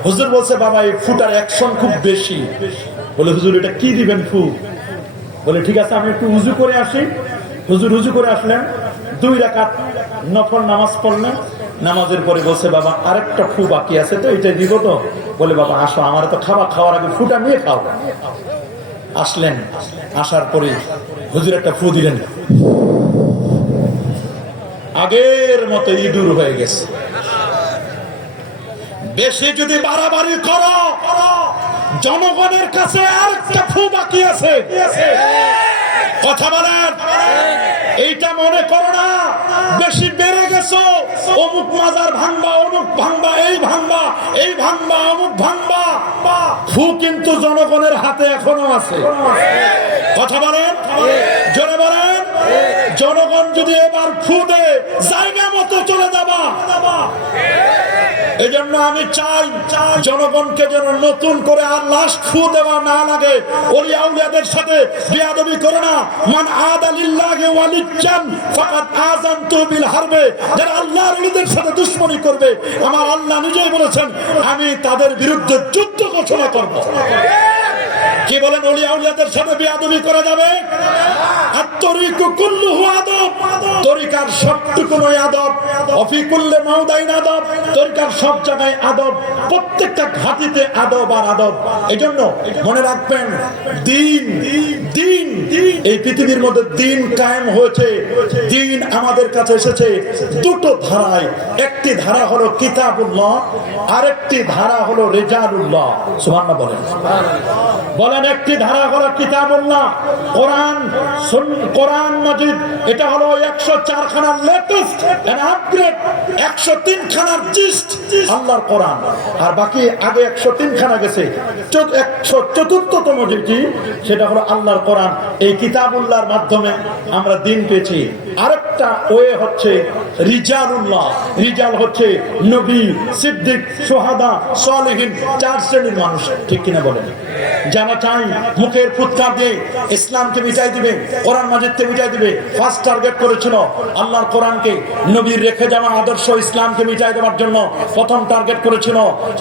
হুজুর বলছে, বাবা এই ফুটার অ্যাকশন খুব বেশি। বলে হুজুর এটা কি দিবেন ফু? বলে ঠিক আছে আমি একটু উজু করে আসি। হুজুর উজু করে আসলেন, 2 রাকাত নফল নামাজ পড়লেন। নামাজের পরে বলছে, বাবা আরেকটা ফু বাকি আছে, তো এটা দিব তো? বলে বাবা আসো, আমার তো খাওয়ার আগে ফুটা নিয়ে খাও। আসলেন, আসার পরে হুজুর একটা ফু দিলেন, আগের মতো ইঁদুর হয়ে গেছে। বেশি যদি বাড়াবাড়ি করো, জনগণের কাছে আরেকটা ফু বাকি আছে। কথা বলেন, এইটা মনে করো না বেশি বেড়ে গেছো, অমুক মাজার ভাঙবা, অমুক ভাঙবা, এই ভাঙবা, এই ভাঙবা, অমুক ভাঙবা। ফু কিন্তু জনগণের হাতে এখনো আছে। কথা বলেন, জোরে বলেন। জনগণ যদি এবার ফু দেয়, জায়গা মতো চলে যাবা। এই জন্য আমি চাই জনগণকে যেন নতুন করে আর লাস্ট ফু দেওয়া না লাগে। ওলিয়া উলিয়াদের সাথে বেয়াদবি করে না। মান আদা লিল্লাহি ওয়ালিয়ান ফাকাদ আযানতু বিল হারবে। যারা আল্লাহর ওলিদের সাথে দুশমনি করবে, আমার আল্লাহ নিজেই বলেছেন আমি তাদের বিরুদ্ধে যুদ্ধ ঘোষণা করব। কি বলেন, ওলিয়া উলিয়াদের সাথে বেয়াদবি করা যাবে? আত-তরিকু কুল্লুহু আদব, তরিকার সবটুকুই আদব। অফি কুল্লি মাউদাইন আদব, তরিকার সব জায়গায় আদব, প্রত্যেকটা ঘাটিতে আদব আর আদব। এজন্য মনে রাখবেন, দিন দিন এই পৃথিবীর মধ্যে দিন কায়েম হয়েছে, দিন আমাদের কাছে এসেছে 2টো ধারায়। একটি ধারা হলো কিতাবুল্লাহ, আরেকটি ধারা হলো রিজালুল্লাহ। সুবহানাল্লাহ বলেন, বলেন। একটি ধারা হলো কিতাবুল্লাহ, কোরআন মাজিদ, এটা হলো 104 খানার লেটেস্ট এন্ড আপগ্রেড, 103 খানার জিস্ট আল্লাহর কোরআন। আর বাকি আগে 103 খানা গেছে, 104তম যেটি সেটা হলো আল্লাহর কোরআন। এই কিতাবুল্লাহর মাধ্যমে আমরা দিন পেয়েছি। আরেকটা ওয়ে হচ্ছে রিজালুল্লাহ। রিজাল হচ্ছে নবী, সিদ্দিক, সুহাদা, সালেহিন, 4 শ্রেণীর মানুষ। ঠিক কিনা বলেন? যারা চাই মুখের ফুৎকার দিয়ে ইসলামকে মিটাই দিবে, কোরআন মাজিদকে মিটাই দিবে। ফার্স্ট টার্গেট করেছিল আল্লাহর কোরআনকে, নবীর রেখে যাওয়া আদর্শ ইসলামকে মিটাই দেওয়ার জন্য প্রথম টার্গেট করেছিল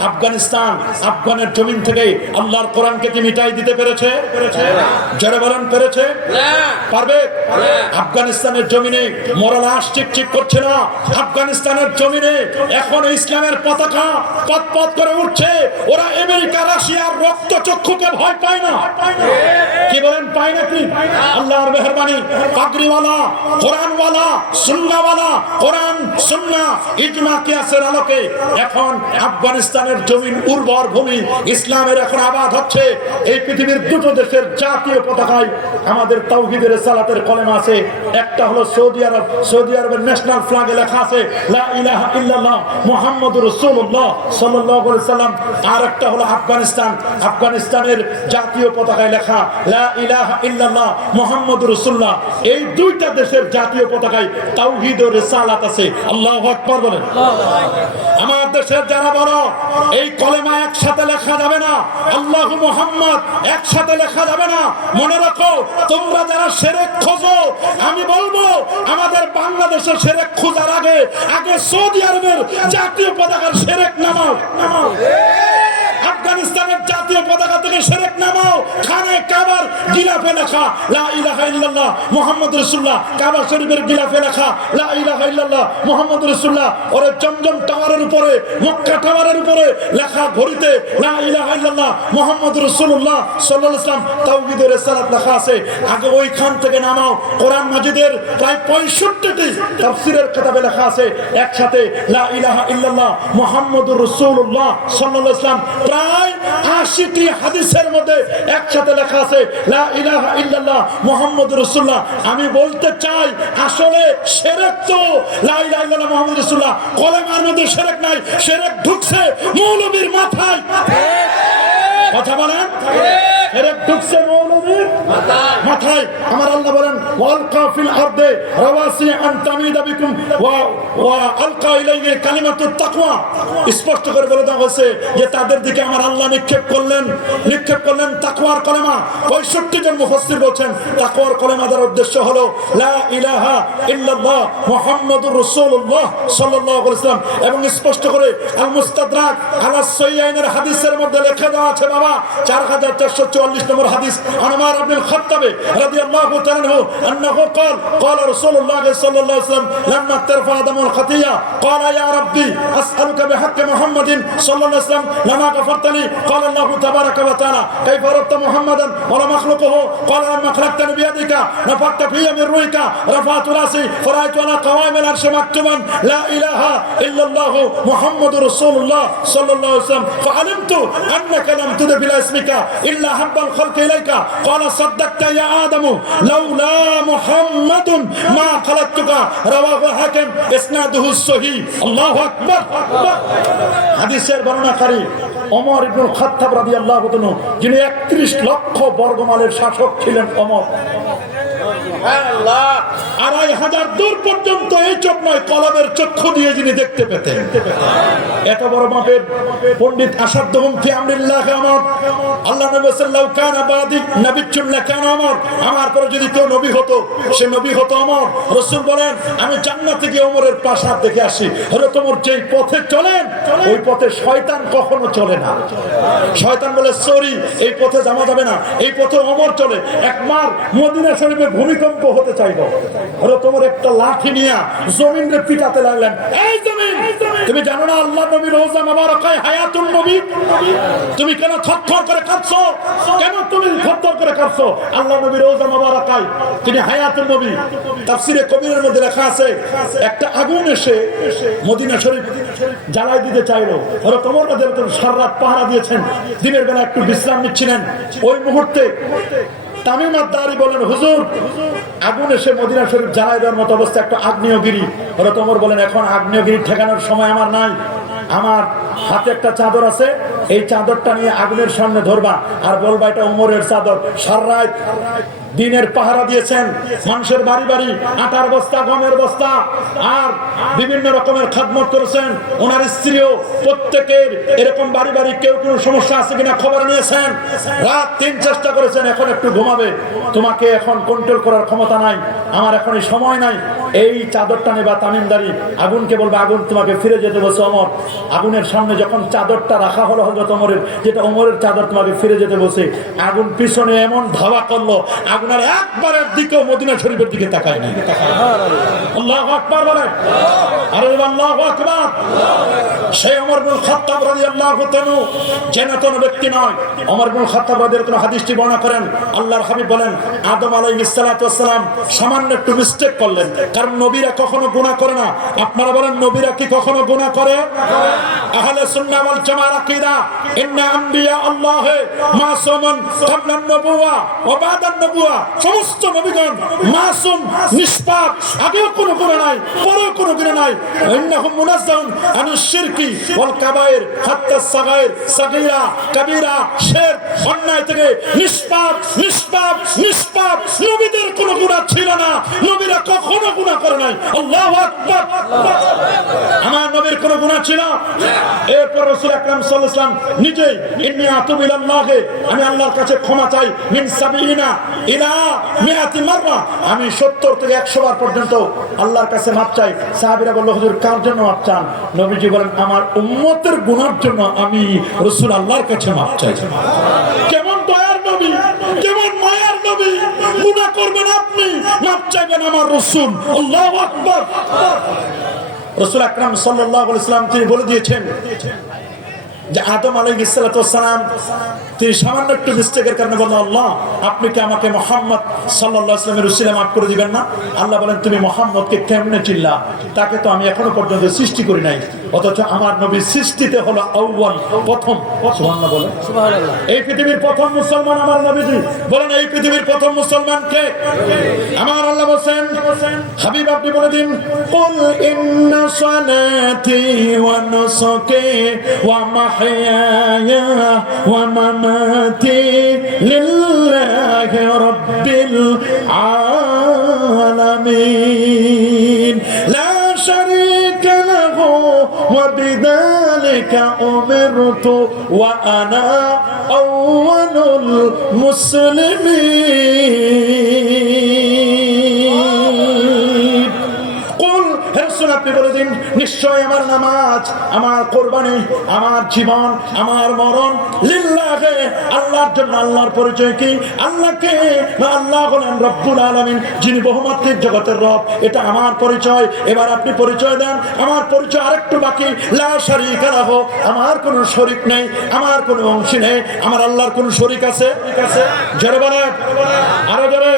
আফগানিস্তান। আফগানের জমিন থেকে আল্লাহর কোরআনকে কি মিটাই দিতে পেরেছে? যারা বলেন পেরেছে? পারবে? আফগানিস্তানের জমিনে মরা লাশ চিকচিক করছে না। আফগানিস্তানের জমিনে এখন ইসলামের পতাকা পথ করে উঠছে। ওরা আমেরিকা, রাশিয়ার রক্ত চক্ষুকে ভয় পায় না। কি বলেন, পায় নাকি? আল্লাহর মেহেরবানি, পাগড়িওয়ালা, কোরআনওয়ালা, সুন্নাহওয়ালা, কোরআন সুন্নাহ ইজমা কিয়াসের আলোকে এখন আফগানিস্তানের জমিন উর্বর ভূমি, ইসলামের এখন আবাদ হচ্ছে। এই পৃথিবীর 2টো দেশের জাতীয় পতাকায় আমাদের তাওহীদের সালাতের কলেমা আছে। একটা হলো সৌদি আরব, সৌদি আরবের ন্যাশনাল ফ্ল্যাগে লেখা আছে লা ইলাহা ইল্লাল্লাহ মুহাম্মাদুর রাসূলুল্লাহ সাল্লাল্লাহু আলাইহি সাল্লাম। আর একটা হলো আফগানিস্তান, আফগানিস্তানের জাতীয় পতাকায় লেখা লা ইলাহা ইল্লাল্লাহ মুহাম্মাদুর রাসূলুল্লাহ। এই 2টা দেশের জাতীয় পতাকায় তাওহীদ ও রিসালাত আছে। আল্লাহু আকবার বলেন। আমার দেশের যারা বড়, এই কলেমা একসাথে লেখা যাবে না, আল্লাহু মুহাম্মদ একসাথে লেখা যাবে না। মনে রাখো, তোমরা যারা শিরক খোঁজো, আমি বলবো আমাদের বাংলাদেশের শিরক খোঁজার আগে সৌদি আরবের জাতীয় পতাকার শিরক নামাও। আফগানিস্তানের জাতীয় জাতীয় পতাকা থেকে শিরক নামাও। খানে কাবার গিলাফে লেখা লা ইলাহা ইল্লাল্লাহ মুহাম্মাদুর রাসূলুল্লাহ, কাবা শরীফের গিলাফে লেখা লা ইলাহা ইল্লাল্লাহ মুহাম্মাদুর রাসূলুল্লাহ। ওরে জমজম টাওয়ারের উপরে, মক্কা টাওয়ারের উপরে লেখা ঘড়িতে লা ইলাহা ইল্লাল্লাহ মুহাম্মাদুর রাসূলুল্লাহ সাল্লাল্লাহু আলাইহি ওয়াসাল্লাম তাওহীদের রিসালাত লেখা আছে। আগে ওইখান থেকে নামাও। কোরআন মাজিদের প্রায় 65টি তাফসীরের কিতাবে লেখা আছে একসাথে লা ইলাহা ইল্লাল্লাহ মুহাম্মাদুর রাসূলুল্লাহ সাল্লাল্লাহু আলাইহি ওয়াসাল্লাম। প্রায় 80টি হাদিসের মধ্যে একসাথে লেখা আছে লা ইলাহা ইল্লাল্লাহ মুহাম্মাদুর রাসূলুল্লাহ। আমি বলতে চাই আসলে শিরক তো লা ইলাহা ইল্লাল্লাহ মুহাম্মাদুর রাসূলুল্লাহ, কলেমার মধ্যে শিরক নাই, শিরক ঢুকছে মৌলবীর মাথায়। কথা বলেন, শিরক ঢুকছে মৌলবীর মাথায়। আমার আল্লাহ বলেন ওয়ালকা ফিল আরদে রাওয়াসি আন তামিদা বিকুম ওয়া আলকা ইলাইহি কালিমাতুত তাকওয়া। স্পষ্ট করে বলে দেওয়া হয়েছে যে তাদের দিকে আমার আল্লাহ নিক্ষেপ করলেন তাকওয়ার কলেমা। 65 জন মুফাসসির বলেন তাকওয়ার কলেমা দ্বারা উদ্দেশ্য হলো লা ইলাহা ইল্লাল্লাহ মুহাম্মাদুর রাসূলুল্লাহ সাল্লাল্লাহু আলাইহি ওয়াসাল্লাম। এবং স্পষ্ট করে আল মুস্তাদরাক আলা সাহিহাইনের হাদিসের মধ্যে লেখা দেওয়া আছে বাবা 4444 নম্বর হাদিস আনমার ইবনে খাত্তাব রাদিয়াল্লাহু তাআলা আনহু আন্নাহু قال رسول الله صلى الله عليه وسلم لما ترفع دم الخطيه قال يا ربي اسالك بحق محمد صلى الله عليه وسلم لما غفرتني قال الله تبارك وتعالى كيف ربط محمدا ولا مخلوقه قال لما خلقتني بيدك نفخت في من روحك رفعت راسي فرأيت على قوائم العرش مكتوبا لا اله الا الله محمد رسول الله صلى الله عليه وسلم فعلمت انك لم تدب الى اسمك الا حب الخلق اليك قال صدقت يا آدم لولا محمد ما خلقتك رواه الحاكم اسناده صحيح الله اكبر হাদিসের বর্ণনাকারী ওমর ইবনে খাত্তাব রাদিয়াল্লাহু তাআলা যিনি 31 লক্ষ বর্গমাইলের শাসক ছিলেন ওমর। সুবহানাল্লাহ। 2500 দূর পর্যন্ত এই চোখ নয় কলমের চক্ষু দিয়ে যিনি দেখতে পেতেন। এত বড় মাপের পণ্ডিত আসাদুহুম ফি আমরিল্লাহ আমর। আল্লাহ নবী সাল্লাল্লাহু কানা বাদি নবিয়্যুন লাকানা আমর। আমার পরে যদি কেউ নবী হতো সে নবী হতো ওমর। রাসূল বলেন আমি জান্নাতে গিয়ে ওমরের প্রাসাদ দেখে আসি। হযরত ওমর যেই পথে চলেন ওই পথে শয়তান কখনো চলে না। শয়তান বলে সরি এই পথে যাওয়া যাবে না, এই পথে ওমর চলে। একবার মদিনা শরীফে ভূমিকম্প হতে চাইলো, হযরত ওমর একটা লাঠি নিয়ে জমিনে পিটাতে লাগলেন। এই জমিন তুমি জানো না আল্লাহর নবী রওজা মুবারাকায় হায়াতুন নবী, তুমি কেন থরথর করে কাঁপছো? কেন তুমি থরথর করে কাঁপছো? আল্লাহর নবী রওজা মুবারাকায় তিনি হায়াতুন নবী। তাফসীরে কবিরের মধ্যে লেখা আছে একটা আগুন এসে মদিনা শরীফ জ্বালাই দিতে চাইলো। হযরত ওমর রাদিয়াল্লাহু আনহু সারা রাত পাহারা দিয়েছেন, দিনের বেলা একটু বিশ্রাম নিচ্ছিলেন। ওই মুহূর্তে তামিম আদ-দারি বলেন হুজুর আগুন এসে মদিনা শরীফ জ্বালাই দেওয়ার মতো অবস্থা, একটা আগ্নেয়গিরি। হযরত ওমর বলেন এখন আগ্নেয়গিরি ঠেকানোর সময় আমার নাই, আমার হাতে একটা চাদর আছে, এই চাদরটা নিয়ে আগুনের সামনে ধরবা আর বলবা এটা ওমরের চাদর। সারা রাত দিনের পাহারা দিয়েছেন, মানুষের বাড়ি বাড়ি আটার বস্তা গমের বস্তা আর বিভিন্ন রকমের খাদমত করেছেন। ওনার স্ত্রীও প্রত্যেকের এরকম বাড়ি বাড়ি কেউ কোনো সমস্যা আছে কিনা খবর নিয়েছেন। রাত 3 চেষ্টা করেছেন এখন একটু ঘুমাবে, তোমাকে এখন কন্ট্রোল করার ক্ষমতা নাই, আমার এখন এই সময় নাই। এই চাদরটা নেবা তামিমদারি, আগুনকে বলবে আগুন তোমাকে ফিরে যেতে বলছে ওমর। আগুনের সামনে যখন চাদরটা রাখা হলো হযরত ওমরের, যেটা ওমরের চাদর তোমাকে ফিরে যেতে বলছে, আগুন পিছনে এমন ধাওয়া করলো আগুনের একবারের দিকেও মদিনা শরীফের দিকে তাকায় না। আল্লাহু আকবার বলেন, আরে আল্লাহু আকবার। সেই ওমর ইবনে খাত্তাব রাদিয়াল্লাহু তাআলা জেনাতন ব্যক্তি নয়। ওমর ইবনে খাত্তাব রাদিয়াল্লাহু তাআলা হাদিসটি বর্ণনা করেন, আল্লাহর হাবিব বলেন আদম আলাইহিস সালাতু ওয়াস সালাম সামান্য একটু মিস্টেক করলেন, কারণ নবীরা কখনো গুনাহ করে না। আপনারা বলেন নবীরা কি কখনো গুনাহ করে? আহলে সুন্নাহ ওয়াল জামাআর আকীদা ইন্না আম্বিয়া আল্লাহ মাসুমুন ক্বাবলা আন-নবুওয়া ওয়া বা'দা আন-নবুওয়া। সমস্ত নবীগণ মাসুম, নিষ্পাপ, আগেও কোনো গুনাহ নাই পরেও কোনো গুনাহ নাই। ইন্নাহুম মুনাজ্জাহুন আনিশ শিরকি ওয়াল কাবায়ের হাত্তা সাগায়ের সাগীরা কাবীরা শিরক অন্যায় থেকে নিষ্পাপ নিষ্পাপ নিষ্পাপ। নবীদের কোনো গুনাহ ছিল না, নবীরা কখনো গুনাহ করে নাই। আল্লাহু আকবার। আমার নবীর কোনো গুনাহ ছিল? এরপর রাসূল আকরাম সাল্লাল্লাহু আলাইহি ওয়াসাল্লাম নিজেই ইন্নী আতুবু ইলাল্লাহ, আমি আল্লাহর কাছে ক্ষমা চাই, মিন সাবিনা ইলা মিআতি মাররা, আমি 70 থেকে 100 বার পর্যন্ত আল্লাহর কাছে মাপ চাই। সাহাবীরা বলল হুজুর কার জন্য মাপ চান? নবীজি বলেন আমার উম্মতের গুনার জন্য আমি রাসূল আল্লাহর কাছে মাপ চাই। কেমন দয়ার নবী, কেমন মায়ার নবী! গুনাহ করবেন আপনি, মাপ চাইবেন আমার রাসূল। আল্লাহু আকবার। রাসূল আকরাম সাল্লাল্লাহু আলাইহি ওয়াসাল্লাম তিনি বলে দিয়েছেন যে আদম আলাইহিস সালাতু ওয়াস সালাম তিনি সামান্য একটু মিস্টেকের কারণে বললেন আল্লাহ আপনি কি আমাকে মুহাম্মদ সাল্লাল্লাহু আলাইহি ওয়াসাল্লামের উসিলা মাফ করে দিবেন না? আল্লাহ বলেন তুমি মুহাম্মদকে কেমনে চিনলা? তাকে তো আমি এখনো পর্যন্ত সৃষ্টি করি নাই, অথচ আমার নবী সৃষ্টিতে হলো আউয়াল, প্রথম। সুবহানাল্লাহ বলেন। সুবহানাল্লাহ। এই পৃথিবীর প্রথম মুসলমান আমার নবীজি। বলেন এই পৃথিবীর প্রথম মুসলমান কে? আমার আল্লাহ বলেন হাবিব আপনি বলে দিন কুল ইন্না সালাতি ওয়া নুসুকি ওয়া মাহইয়ায়া ওয়া মামাতি লিল্লাহি রাব্বিল আলামিন লা শারীকা লাহু ওয়া বিযালিকা উমিরতু ওয়া আনা আউয়ালুল মুসলিমিন। কুল হে রাসূল আপনি বলে দিন নিশ্চয় আমার নামাজ, আমার কোরবানি, আমার জীবন, আমার মরণ লিল্লাহি আল্লাহর জন্য। আল্লাহর পরিচয় কি? আল্লাহকে আল্লাহ হলেন রব্বুল আলামিন, যিনি বহুমাত্রিক জগতের রব, এটা আমার পরিচয়। এবার আপনি পরিচয় দেন। আমার পরিচয় আরেকটু বাকি। লা শারীকা লাহু, আমার কোনো শরীক নেই, আমার কোনো অংশী নেই। আমার আল্লাহর কোনো শরীক আছে? জোরে বলেন, আরো জোরে।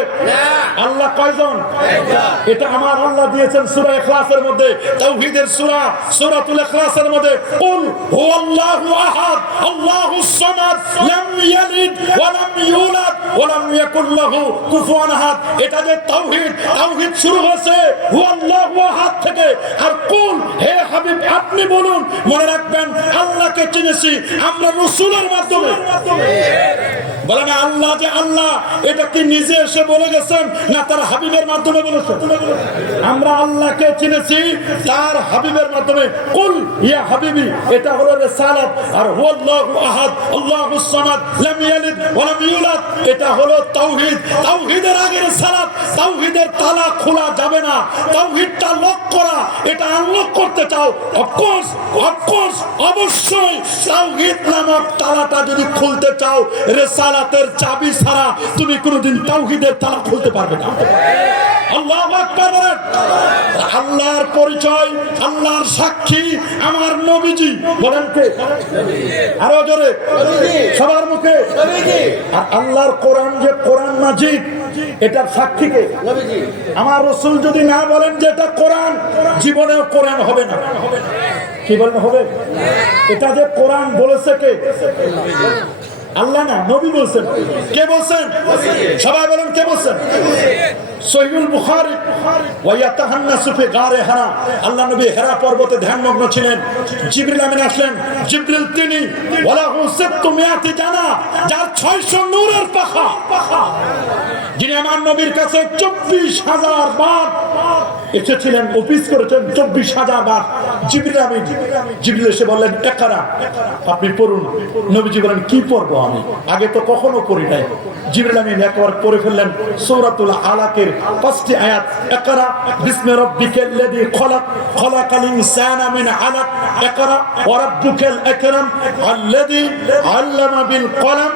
আল্লাহ কয়জন? এটা আমার আল্লাহ দিয়েছেন সূরা ইখলাসের মধ্যে, তাওহীদের সূরা, সূরাতুল ইখলাসের মধ্যে কুল হুয়াল্লাহু আহাদ আল্লাহুস সামাদ লাম ইয়ালিদ ওয়া লাম ইউলাদ ওয়া লাম ইয়াকুল লাহু কুফুয়ান আহাদ। এটা যে তাওহীদ, তাওহীদ শুরু হয়েছে হুয়াল্লাহু আহাদ থেকে। আর কুল হে হাবিব আপনি বলুন, মনে রাখবেন আল্লাহকে চিনেছি আমরা রাসূলের মাধ্যমে। বলেন আল্লাহ যে আল্লাহ, এটা কি নিজে এসে বলে গেছেন না তার হাবিবের মাধ্যমে বলেছেন? আমরা আল্লাহকে চিনেছি তার হাবিবের মাধ্যমে। কুল ইয়া হাবিবি, এটা হলো রিসালাত। আর হুয়াল্লাহু আহাদ আল্লাহুস সামাদ লাম ইয়ালিদ ওয়া লাম ইউলাদ, এটা হলো তাওহীদ। তাওহীদের আগে রিসালাত। তাওহীদের তালা খোলা যাবে না, তাওহীদটা লক করা। এটা আনলক করতে চাও অফকোর্স অবশ্যই তাওহীদ নামক তালাটা যদি খুলতে চাও, রিসালাতের চাবি ছাড়া তুমি কোনোদিন তাওহীদের তালা খুলতে পারবে না। আল্লাহু আকবার বলেন। আল্লাহর পরিচয়, আল্লাহর সাক্ষী আমার নবীজি। বলেন কে? আরো জোরে, সবার মুখে। আর আল্লাহর কোরআন যে কোরআন মাজিদ, এটার সাক্ষী কে? আমার রাসূল যদি না বলেন যে এটা কোরআন, জীবনেও কোরআন হবে না। কি বলেন হবে? এটা যে কোরআন বলেছে কে? আল্লাহ না, নবী বলছেন। কে বলছেন? সবাই বলেন কে বলছেন? সহিহুল বুখারী ওয়া ইয়াতাহান্নাসু ফি গারে হিরা। আল্লাহ নবী হিরা পর্বতে ধ্যানমগ্ন ছিলেন। জিবরিল আমিন আসলেন। জিবরিল তিনি ওয়ালাহু সিত্তুমিয়াতি জানা, যার 600 নূরের পাখা, যিনি আমার নবীর কাছে 24,000 বার এসেছিলেন, অফিস করেছেন 24,000 বার। জিবরিল আমিন, জিবরিল এসে বললেন ইকরা, আপনি পড়ুন। নবীজি বলেন কি পড়বো আমি? আগে তো কখনো পড়ি নাই। জিবরিল আমিন একবার পড়ে ফেললেন সূরাতুল আলাকের 5টি আয়াত। ইকরা বিসমি রাব্বিকাল্লাযী খলাক, খলাকাল ইনসানা মিন আলাক, ইকরা ওয়া রাব্বুকাল আকরাম আল্লাযী আল্লামা বিল কলম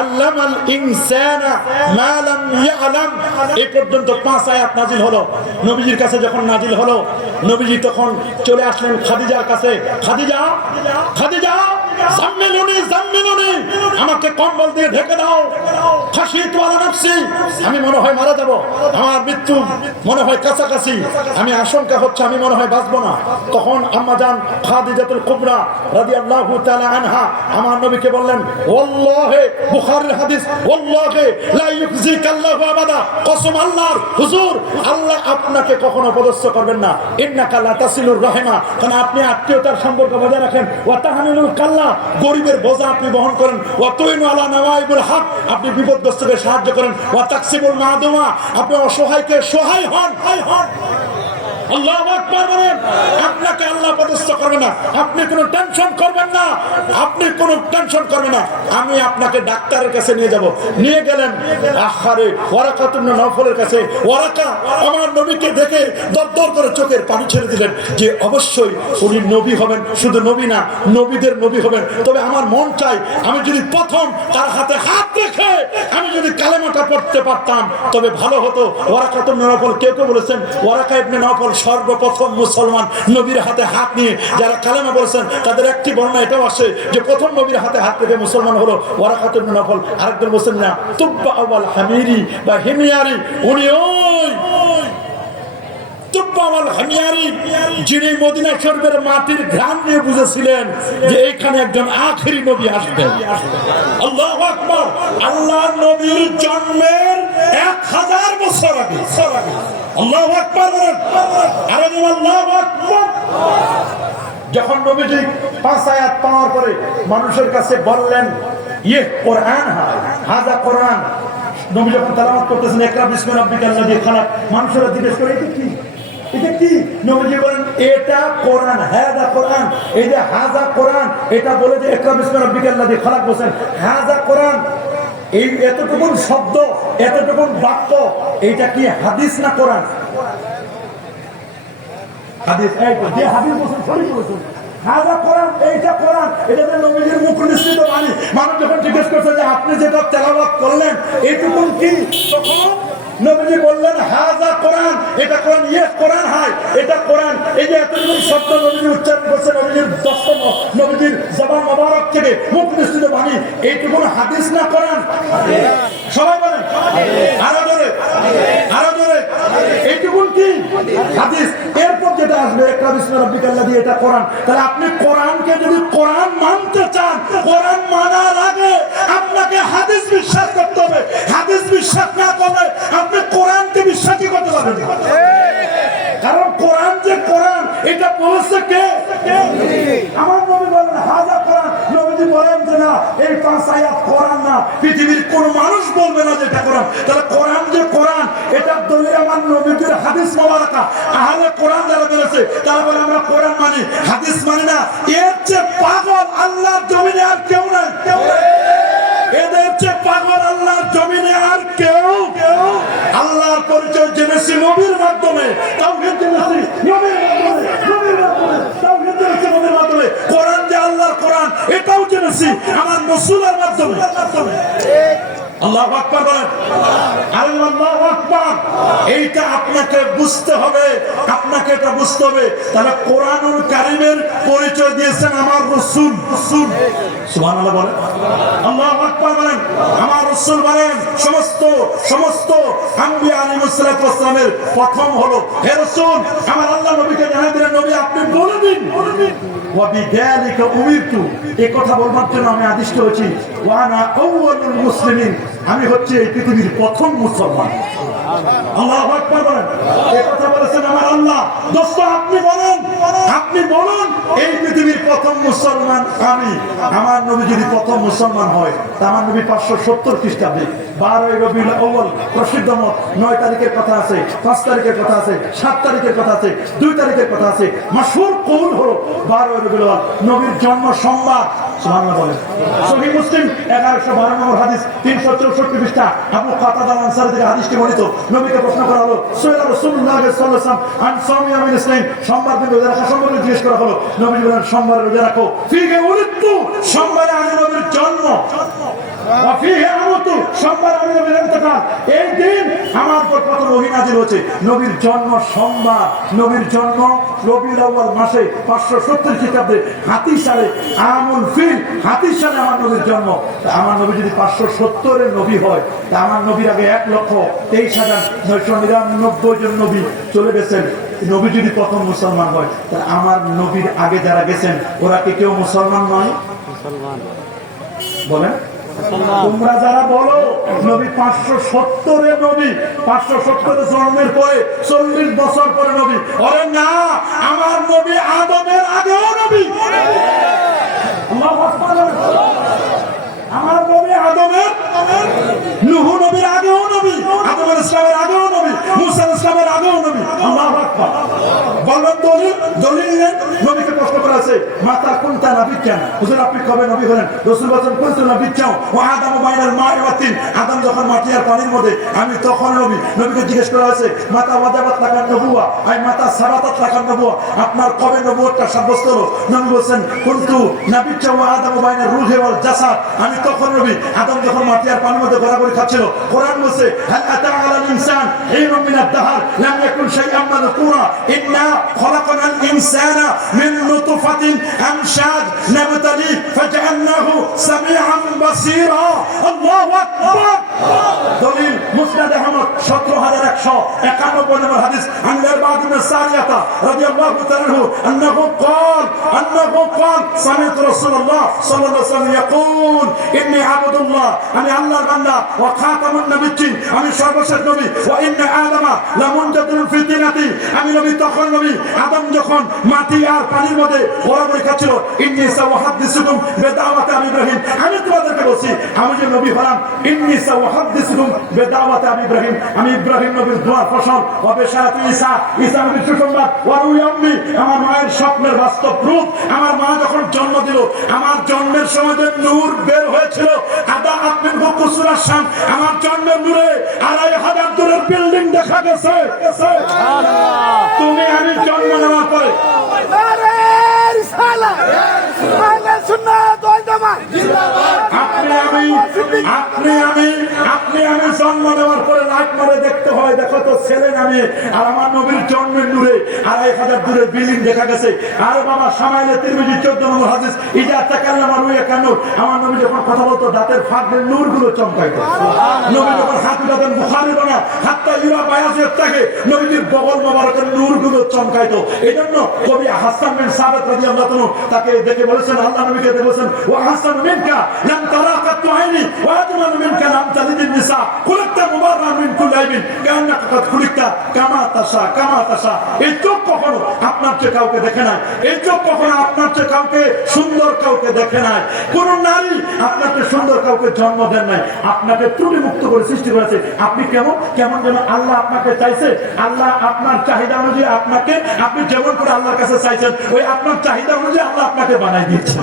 আল্লামাল ইনসানা মা লাম ইয়ালাম। এই পর্যন্ত 5 আয়াত নাজিল হলো। নবীজির কাছে যখন নাজিল হলো, নবীজি তখন চলে আসলেন খাদিজার কাছে। খাদিজা, খাদিজা জাম্মিলুনি, জাম্মিলুনি, আমাকে কম্বল দিয়ে ঢেকে দাও। খাশিতু আলা নাফসি, আমি মনে হয় মারা যাব, আমার মৃত্যু মনে হয় কাছাকাছি, আমি আশঙ্কা হচ্ছে আমি মনে হয় বাঁচবো না। তখন আম্মা জান খাদিজাতুল কুবরা রাদিয়াল্লাহু তাআলা আনহা আমার নবীকে বললেন ওয়াল্লাহি, বুখারীর হাদিস, ওয়াল্লাহি লা ইউখজিকাল্লাহু আবাদা, কসম আল্লাহর, হুজুর আল্লাহ আপনাকে কখনো অপদস্থ করবেন না। ইন্নাকা লা তাসিলুর রাহিমা, কারণ আপনি আত্মীয়তার সম্পর্ক বজায় রাখেন। ওয়া তাহমিলুল কাল্লা, গরিবের বোঝা আপনি বহন করেন। ওয়া তুইনু আলা নাওয়াইবুল হক, আপনি বিপদগ্রস্তকে সাহায্য করেন। ওয়া তাকসিবুল মাদুমা, আপনি অসহায়কে সহায় হন। আল্লাহু আকবার বলেন। আপনাকে আল্লাহ পদস্থ করবে না, আপনি কোনো টেনশন করবেন না, আপনি কোনো টেনশন করবেন না। আমি আপনাকে ডাক্তারের কাছে নিয়ে যাব। নিয়ে গেলেন আখারে ওয়ারাকা ইবনে নওফলের কাছে। ওয়ারাকা আমার নবীকে দেখে দরদর করে চোখের পানি ছেড়ে দিলেন যে অবশ্যই উনি নবী হবেন, শুধু নবী না নবীদের নবী হবেন। তবে আমার মন চাই আমি যদি প্রথম তার হাতে হাত রেখে আমি যদি কালেমাটা পড়তে পারতাম তবে ভালো হতো। ওয়ারাকা ইবনে নওফল কেউ কেউ বলেছেন ওয়ারাকা ইবনে নওফল সর্বপ্রথম মুসলমান নবীর হাতে হাত নিয়ে যারা কালেমা বলেছেন তাদের একটি বর্ণনা এটাও আসে যে প্রথম নবীর হাতে হাত রেখে মুসলমান হলো ওয়ারাকা ইবনে নওফল। আরেকজন বলেছেন না তুব্বা আওয়াল হামিরি বা হিমিয়ারি, উনি ওই তুব্বা আওয়াল হামিয়ারি যিনি মদিনা শরীফের মাটির ঘ্রাণ নিয়ে বুঝেছিলেন যে এইখানে একজন আখেরি নবী আসবেন। আল্লাহু আকবার। আল্লাহর নবীর জন্মের 1000 বছর আগে। আল্লাহু আকবার বলেন। আরে আল্লাহু আকবার। যখন নবীজি 5 আয়াত পাওয়ার পরে মানুষের কাছে বললেন ইয়ে কোরআন হাযা কোরআন, নবী যখন তেলাওয়াত করতেছেন ইকরা বিসমি রাব্বিকাল্লাযী খালাক, মানুষেরা জিজ্ঞেস করে এটা কি, এটা কি? নবীজি বলেন এটা কোরআন, হাযা কোরআন। এই যে হাযা কোরআন এটা বলে যে ইকরা বিসমি রাব্বিকাল্লাযী খালাক বলেন হাযা কোরআন, এই এতটুকুন শব্দ এতটুকুন বাক্য এটা কি হাদিস না কোরআন? হাদিস। এই যে হাদিস বলেন সঠিক বলেছেন হাযা কোরআন, এইটা কোরআন, এটা নবীজির মুখ নিঃসৃত বাণী। মানুষ যখন জিজ্ঞেস করছে যে আপনি যেটা তেলাওয়াত করলেন এইটুকুন কি, তখন নবীজি বললেন হাযা কোরআন, এটা কোরআন, ইয়ে কোরআন হয়, এটা কোরআন। এই যে এতটুকু শব্দ নবীজি উচ্চারণ করছে নবীজির দস্তম নবীজির জবান মোবারক থেকে মুখ নিঃসৃত বাণী, এইটুকুন হাদিস না কোরআন? সবাই বলেন আরো জোরে, আরো জোরে। এইটুকুন কি হাদিস? এরপর যেটা আসবে ইকরা বিসমি রাব্বিকাল্লাযী, এটা কোরআন। তাহলে আপনি কোরআনকে যদি কোরআন মানতে চান কোরআন মানার আগে আপনাকে হাদিস বিশ্বাস করতে হবে। হাদিস বিশ্বাস না করলে আপনি কোরআনকে বিশ্বাসই করতে পারবেন না। কারণ কোরআন যে কোরআন এটা বলেছে কে? আমার নবী বলেন হাযা কোরআন। নবীজি বলেন যে না এই 5 আয়াত কোরআন না, পৃথিবীর কোন মানুষ বলবে না যে এটা কোরআন। তাহলে কোরআন যে কোরআন এটা দলিল আমার নবীজির হাদিস মোবারকা। আহলে কোরআন যারা বলেছে তারা বলে আমরা কোরআন মানি হাদিস মানি না। এর চেয়ে পাগল আল্লাহর জমিনে আর কেউ নাই। এদের চেয়ে পাগল আল্লাহর জমিনে আর কেউ। আল্লাহর পরিচয় জেনেছি নবীর মাধ্যমে, তাওহীদ জেনেছি নবীর মাধ্যমে, নবীর মাধ্যমে তাওহীদ জেনেছি নবীর মাধ্যমে। কোরআন যে আল্লাহর কোরআন এটাও জেনেছি আমার রাসূলের মাধ্যমে। আল্লাহু আকবার বলেন। আল্লাহু আকবার। এইটা আপনাকে বুঝতে হবে, আপনাকে এটা বুঝতে হবে। তাহলে কোরআনুল কারীমের পরিচয় দিয়েছেন আমার রাসূল। সুবহানাল্লাহ বলেন, আল্লাহু আকবার বলেন। আমার রাসূল বলেন সমস্ত আম্বিয়া আলাইহিস সালাতু ওয়াস সালামের প্রথম হলো হে রাসূল। আমার আল্লাহ নবীকে জানাই দিলেন নবী আপনি বলে দিন ওয়া বিযালিকা উমিরতু, এই কথা বলবার জন্য আমি আদিষ্ট হয়েছি। ওয়া আনা আউয়ালুল মুসলিমিন, আমি হচ্ছে এই পৃথিবীর প্রথম মুসলমান। আল্লাহু আকবার বলেন। এই কথা বলেছেন আমার আল্লাহ। দোস্ত আপনি বলেন, আপনি বলুন এই পৃথিবীর প্রথম মুসলমান আমি। আমার নবী যদি প্রথম মুসলমান হয় তা আমার নবী 570 খ্রিস্টাব্দে 12 রবিউল আউয়াল প্রসিদ্ধ মত 9 তারিখের কথা আছে, 5 তারিখের কথা আছে, 7 তারিখের কথা আছে, 2 তারিখের কথা আছে। মাশহুর কৌল হলো 12 রবিউল আউয়াল নবীর জন্ম সোমবার। সুবহানাল্লাহ বলেন। সহিহ মুসলিম 1112 নম্বর হাদিস 364 পৃষ্ঠা আবু কাতাদা আনসারী থেকে হাদিসটি বর্ণিত। নবীকে প্রশ্ন করা হলো সাল্লাল্লাহু আলাইহি ওয়াসাল্লাম আন সাওমি ইয়াউমিল ইসনাইন, সোমবার দিন রোজা রাখা সম্পর্কে জিজ্ঞেস করা হলো। নবী বলেন সোমবার রোজা রাখো। ফিহি উলিদতু, সোমবারে আমি নবীর জন্ম। ওয়া ফিহি আমুতু, সোমবার আমি নবীর ইন্তেকাল। এই দিন আমার উপর প্রথম ওহী নাযিল হয়েছে। নবীর জন্ম সোমবার, নবীর জন্ম রবিউল আউয়াল মাসে 570 খ্রিস্টাব্দে হাতি সালে আমুল ফিল, হাতি সালে আমার নবীর জন্ম। আমার নবী যদি 570 এর নবী হয় তা আমার নবীর আগে 1,23,999 জন নবী চলে গেছেন। নবী যদি প্রথম মুসলমান হয় তাহলে আমার নবীর আগে যারা গেছেন ওরা কি কেউ মুসলমান নয়? বলেন তোমরা যারা বলো নবী 570 এর নবী, 570 জন্মের পরে 40 বছর পরে নবী, আরে না আমার নবী আদমের আগেও নবী। আল্লাহু আকবার। আমার নবী আদমের, নূহ নবীর আগেও নবী, আদম আলাইহিস সালামের আগেও নবী, মুসা আলাইহিস সালামের আগেও নবী। আল্লাহু আকবার। দলিল নেন। নবীকে প্রশ্ন করা আছে মাতা কোনটা নবী কেন হুজুর আপনি কবে নবী হলেন? রাসূল বলেন কোনটা নবী চাও ও আদম বাইনাল মা'i ওয়া তিন, আদম যখন মাটি আর পানির মধ্যে আমি তখন নবী। নবীকে জিজ্ঞেস করা হয়েছে মাতা ওয়াজাবাত লাকান নবুওয়া আই মাতা সাবাতাত লাকান নবুওয়া, আপনার কবে নবুয়তটা সাব্যস্ত হলো? নবী বলেন কুনতু নবী চাও আদম বাইনাল রূহি ওয়াল জাসাদ, আমি তখন নবী আদম যখন মাটি আর পানির মধ্যে ঘোরাঘুরি খাচ্ছিল। কোরআন বলছে হাল আতা আলাল ইনসান হিনুম মিনাদ দাহর লাম ইয়াকুন শাইআন মাযকুরা ইন্না খলাকনাল ইনসানা মিন নুতফাতিন আমশাজ নাবতালি ফাজআলনাহু সামিআন বাসীরা। আল্লাহু আকবার। দলিল মুসনাদ আহমদ 17191 নম্বর হাদিস আন আরবাদ বিন সারিয়াতা রাদিয়াল্লাহু তাআলা আনহু আন্নাহু ক্বাল সামি'তু রাসূলুল্লাহ সাল্লাল্লাহু আলাইহি ওয়াসাল্লাম ইয়াকুল ইন্নী আবদুল্লাহ, আমি আল্লাহর বান্দা, ওয়া খাতামুন নবিয়্যিন, আমি সর্বশেষ নবী, ওয়া ইন্না আদামা লামুনজাতুন ফি তিনাতি, আমি নবী তখন নবী আদম যখন মাটি আর পানির মধ্যে ঘোরাঘুরি খাচ্ছিল। ইন্নী সাউহাদ্দিসুকুম বিদাওয়াতি আবি ইব্রাহিম, আমি তোমাদেরকে বলছি আমি যে নবী হলাম। ইন্নী সাউহাদ্দিসুকুম বিদাওয়াতি আবি ইব্রাহিম, আমি ইব্রাহিম নবীর দোয়ার ফসল, ওয়া বিশারাতি ঈসা, ঈসা নবীর সুসংবাদ, ওয়া রুয়া উম্মি, আমার মায়ের স্বপ্নের বাস্তব রূপ। আমার মা যখন জন্ম দিল আমার জন্মের সময় যে নূর বের হয়েছিল আদা আত্মিন কুসুরার শাম, আমার জন্মের নূরে 2500 দূরের বিল্ডিং দেখা গেছে। তুমি আমি জন্ম নেওয়ার পরে আপনি আমি জন্ম নেওয়ার পরে লাইট মারে দেখতে হয় দেখো তো ছেলে নামে, আর আমার নবীর জন্মের নূরে 2500 দূরের বিল্ডিং দেখা গেছে। আর বাবা সামাইলে তিরমিজি 14 নম্বর হাদিস ইজা তাকাল্লামা রুয়া কানুর, আমার নবী যখন কথা বলতো দাঁতের ফাঁক দিয়ে নূর গুলো চমকাইতো। নবী যখন হাত উঠাতেন বুখারী বানা হাত্তা ইউরা বায়াজিত থাকে, নবীর বগল মোবারকের নূর গুলো চমকাইতো। এইজন্য কবি হাসান বিন সাবিত রাদিয়াল্লাহু তাআলা তাকে দেখে বলেছেন, আল্লাহ নবীকে দেখে বলেছেন ওয়া হাসান মিনকা লাম তারা কাতু আইনি ওয়া আজমাল মিনকা লাম তালিদিন নিসা খুলিকতা মুবাররান মিন কুল্লি আইবিন কান্নাকা কাদ খুলিকতা কামা তাশা। এই চোখ কখনো আপনার চেয়ে কাউকে দেখে নাই, এই চোখ কখনো আপনার চেয়ে কাউকে সুন্দর কাউকে দেখে নাই, কোন নারী আপনার চেয়ে সুন্দর কাউকে জন্ম দেন নাই, আপনাকে ত্রুটি মুক্ত করে সৃষ্টি করেছে। আপনি কেমন যেন আল্লাহ আপনাকে চাইছে, আল্লাহ আপনার চাহিদা অনুযায়ী আপনাকে, আপনি যেমন করে আল্লাহর কাছে চাইছেন ওই আপনার চাহিদা অনুযায়ী আল্লাহ আপনাকে বানাই দিয়েছে।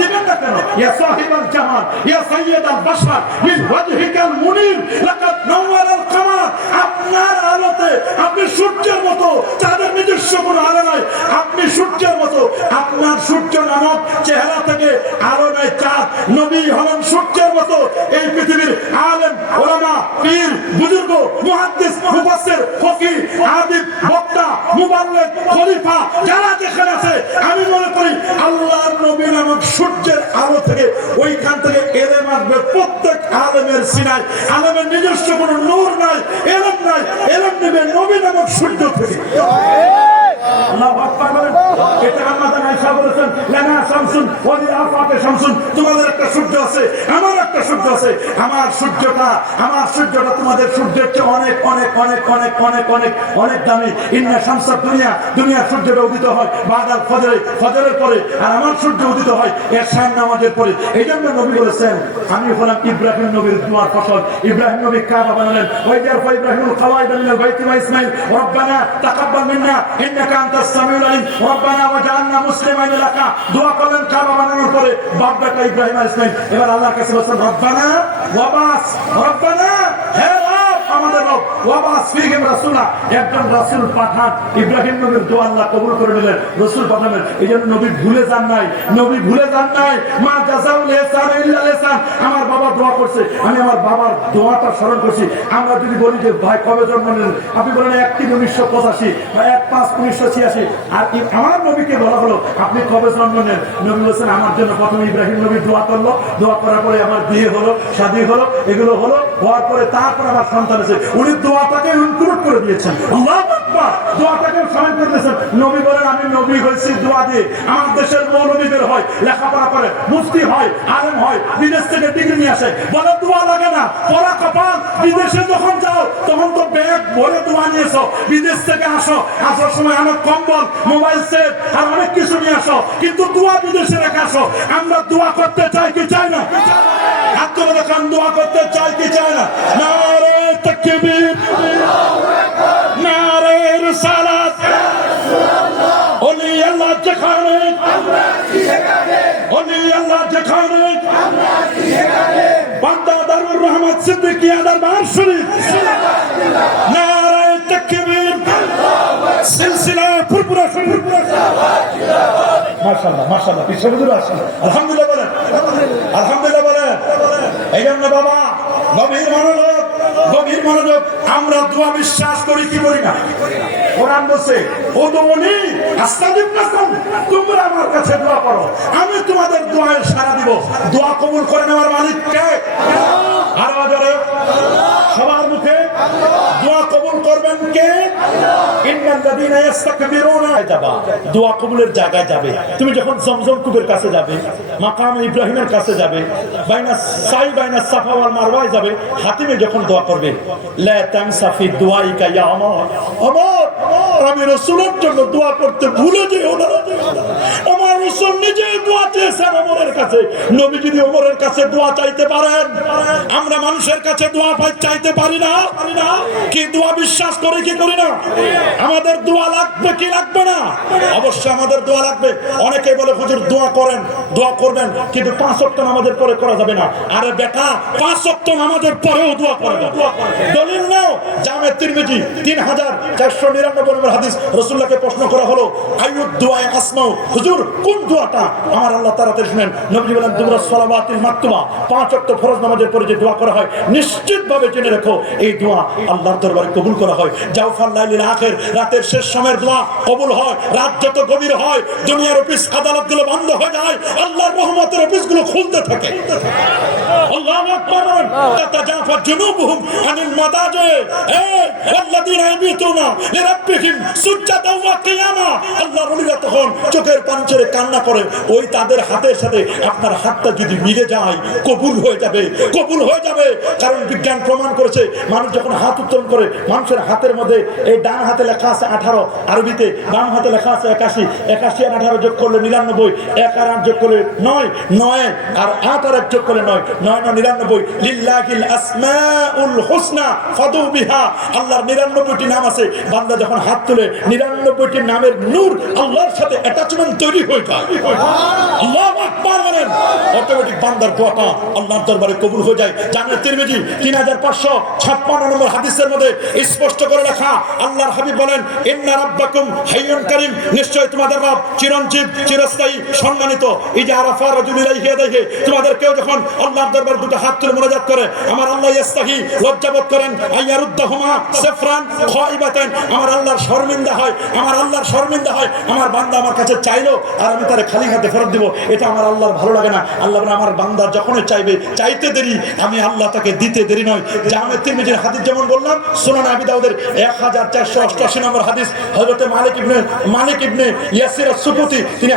দিবেন না কেন? ইয়া সাহিবাল জামাল ইয়া সাইয়্যিদাল বাশার মিন ওয়াজহিকাল মুনির লাকাদ নাওয়ারাল কামার, আপনার আলোতে আপনি সূর্যের মতো, চাঁদের নিজস্ব কোনো আলো নাই, আপনি সূর্যের মতো, আপনার সূর্য নামক চেহারা থেকে আলো নাই চাঁদ। নবী হলেন সূর্যের মতো। এই পৃথিবীর আলেম ওলামা পীর বুজুর্গ মুহাদ্দিস মুফাসসির ফকিহ আদিব বক্তা মুবাল্লিগ খলিফা যারা যেখানে আছে আমি মনে করি আল্লাহর নবী নামক সূর্যের আলো থেকে ওইখান থেকে এলেম আসবে প্রত্যেক আলেমের সিনায়। আলেমের নিজস্ব কোনো নূর নাই, এলেম নাই, এলেম নেবে নবী নামক সূর্য থেকে। আল্লাহু আকবার বলেন। এটা আমাদের আয়েশা বলেছেন লানা শামসুন ওয়া লি আফাকে শামসুন, তোমাদের একটা সূর্য আছে আমার একটা সূর্য আছে, আমার সূর্যটা তোমাদের সূর্যের চেয়ে অনেক অনেক অনেক অনেক অনেক অনেক অনেক দামি। ইন্না শামসাদ দুনিয়ার সূর্যটা উদিত হয় বাদাল ফজরের পরে, আর আমার সূর্য উদিত হয় এশার নামাজের পরে। এইজন্য নবী বলেছেন আমি হলাম ইব্রাহিম নবীর দোয়ার ফসল। ইব্রাহিম নবী কাবা বানালেন, ওয়াইদারফা ইব্রাহিমুল কওয়াইদ মিনাল বাইতি ওয়া ইসমাঈল রব্বানা তাকাব্বাল মিন্না ইন্নাকা আনতাস সামিউল আলিম রব্বানা ওয়াজআলনা মুসলিমাইন লাকা। দোয়া করলেন কাবা বানানোর পরে বাপ বেটা ইব্রাহিম আর ইসমাঈল। এবার আল্লাহর কাছে বলেন রব্বানা ওয়াবাস, রব্বানা হে রব আমাদের রব, ওয়াবাস ফীহিম রাসূলা, একজন রাসূল পাঠান। ইব্রাহিম নবীর দোয়া আল্লাহ কবুল করে নিলেন, রাসূল পাঠালেন। এইজন্য নবী ভুলে যান নাই, মা জাযাউল ইহসান ইল্লা ইহসান। আমার বাবা দোয়া করছে, আমি আমার বাবার দোয়াটা স্মরণ করছি। আমরা যদি বলি যে ভাই কবে জন্ম নিলেন, আপনি বলেন 1-3-1985 বা 1-5-1986, আর আমার নবীকে বলা হলো আপনি কবে জন্ম নেন, নবী বলেছেন আমার জন্য প্রথমে ইব্রাহিম নবী দোয়া করলো, দোয়া করার পরে আমার বিয়ে হলো, শাদী হলো, এগুলো হলো, হওয়ার পরে তারপর আমার সন্তান আছে। উনি দোয়াটাকে ইনক্লুড করে দিয়েছেন, আল্লাহু আকবার, দোয়াটাকে শামিল করে দিয়েছেন। নবী বলেন আমি নবী হয়েছি দোয়া দিয়ে। আমার দেশের মৌলবীদের হয়, লেখাপড়া করে, মুফতি হয়, আলেম হয়, বিদেশ থেকে ডিগ্রি নিয়ে আসে, বলে দোয়া লাগে না, পড়া কপাল। বিদেশে যখন যাও তখন তো ব্যাগ ভরে দোয়া নিয়েছো, বিদেশ থেকে আসার সময় অনেক কম্বল, মোবাইল সেট আর অনেক কিছু নিয়ে আসো, কিন্তু দোয়া বিদেশে রেখে আসো। আমরা দোয়া করতে চাই কি চাই না? হাত তুলে দেখান, দোয়া করতে চাই কি চাই না? নারে তাকবীর, নারে রিসালাত। আল্লাহ যেখানে ওলি আল্লাহ যেখানে বান্দা দারুর রহমত সিদ্দিকিয়া দরবার শরীফ নারে তাকবীর সিলসিলা পুরপুরা মাশাআল্লাহ মাশাআল্লাহ পিছনে হুজুর আসেন আলহামদুলিল্লাহ বলেন আলহামদুলিল্লাহ বলেন এই জন্য বাবা গভীর মনোযোগ আমরা দোয়া বিশ্বাস করি কি করি না কোরআন বলছে ওদুনি আস্তাগফিরুল্লাহ তোমরা আমার কাছে দোয়া করো আমি তোমাদের দোয়ায় সাড়া দিব দোয়া কবুল করে নেওয়ার মালিক কে আর আজরে সবার মুখে দোয়া কবুল করবেন কে ইন্নাল্লাযীনা ইস্তাকবিরুনা যাবা দোয়া কবুলের জায়গায় যাবে তুমি যখন জমজম কূপের কাছে যাবে মাকাম ইব্রাহিমের কাছে যাবে বাইনা সাফা ওয়াল মারওয়ায় যাবে হাতিমে যখন দোয়া করবে লা তানসা ফি দুআইকা ইয়া আমর আমি রাসূলের জন্য দোয়া করতে ভুলে যেও না আমার রাসূল নিজে দোয়া চেয়েছেন ওমরের কাছে নবী যদি ওমরের কাছে দোয়া চাইতে পারেন আমরা মানুষের কাছে দোয়া চাইতে পারি না কি দোয়া বিশ্বাস করে কি করি না আমাদের দোয়া লাগবে কি লাগবে না অবশ্যই আমাদের দোয়া লাগবে অনেকে বলে হুজুর দোয়া করেন দোয়া করবেন কিন্তু 5 ওয়াক্ত নামাজের পরে করা যাবে না আরে বেটা 5 ওয়াক্ত নামাজের পরেও দোয়া করবে দলিল নাও জামে তিরমিজি 3499 নম্বর হাদিস রাসূলুল্লাহকে প্রশ্ন করা হলো আইয়ুদ দুআ আসমাউ হুজুর কোন দোয়াটা আমার আল্লাহ তাআলা শুনেন নবী বলেন তোমরা সালাওয়াতুল মাকতুবা 5 ওয়াক্ত ফরজ নামাজের পরে যে দোয়া করা হয় নিশ্চিতভাবে জেনে রাখো এই দোয়া আল্লাহর দরবারে কবুল করা হয় জাওফাল লাইলিল আখির রাতের শেষ সময়ের দোয়া কবুল হয় রাত যত গভীর হয় দুনিয়ার অফিস আদালতগুলো বন্ধ হয়ে যায় আল্লাহর রহমতের অফিসগুলো খুলতে থাকে আল্লাহু আকবার তাতাজাফা জুনুবুহুম আনিল মাদাজি ওয়াল্লাযীনা ইয়াবিতুনা লিরাব্বিহিম সুজদান ওয়া কিয়ামা আল্লাহর ওলিরা তখন চোখের পানি ছেড়ে কান্না করে ওই তাদের হাতের সাথে আপনার হাতটা যদি মিলে যায় কবুল হয়ে যাবে কারণ বিজ্ঞান প্রমাণ করেছে মানুষ যখন হাত উত্তোলন করে মানুষের হাতের মধ্যে এই ডান হাতে লেখা আছে 18 আরবিতে বাম হাতে লেখা আছে 81 81 আর 18 যোগ করলে 99 1 আর 8 যোগ করলে 9 আর 8 আর 1 যোগ করলে 9 99 লিল্লাহিল আসমাউল হুসনা ফাদু বিহা আল্লাহর 99টি নাম আছে বান্দা যখন হাত তুলে 99টি নামের নূর আল্লাহর সাথে অ্যাটাচমেন্ট তৈরি হয়ে যায় আল্লাহু আকবার বলেন অটোমেটিক বান্দার দোয়াটা আল্লাহর দরবারে কবুল হয়ে যায় জামে তিরমিজি 3556 নম্বর হাদিসের মধ্যে স্পষ্ট করে লেখা আল্লাহর হাবিব বলেন ইন্না রাব্বাকুম হাইয়ুন কারীম নিশ্চয় তোমাদের রব চিরঞ্জীব চিরস্থায়ী সম্মানিত ইজা আরাফা রাজুল ইলাইহি ইয়াদাইহি তোমাদের কেউ যখন আল্লাহর দরবারে দুটো হাত তুলে মুনাজাত করে আমার আল্লাহ ইস্তাহি লজ্জাবোধ করেন আইয়ারুদ্দাহুমা সাফরান খাইবাতান আমার আল্লাহর শর্মিন্দা হয় আমার বান্দা আমার কাছে চাইলো আর আমি তারে খালি হাতে ফেরত দেব এটা আমার আল্লাহর ভালো লাগে না আল্লাহ বলেন আমার বান্দা যখনই চাইবে চাইতে দেরি আমি আল্লাহ তাকে দিতে দেরি নয় জামে তিরমিজির হাদিস যেমন বললাম সুনান আবি দাউদের 1488 নম্বর হাদিস হযরত মালিক ইবনে ইয়াসির আস-সুকুতি তিনি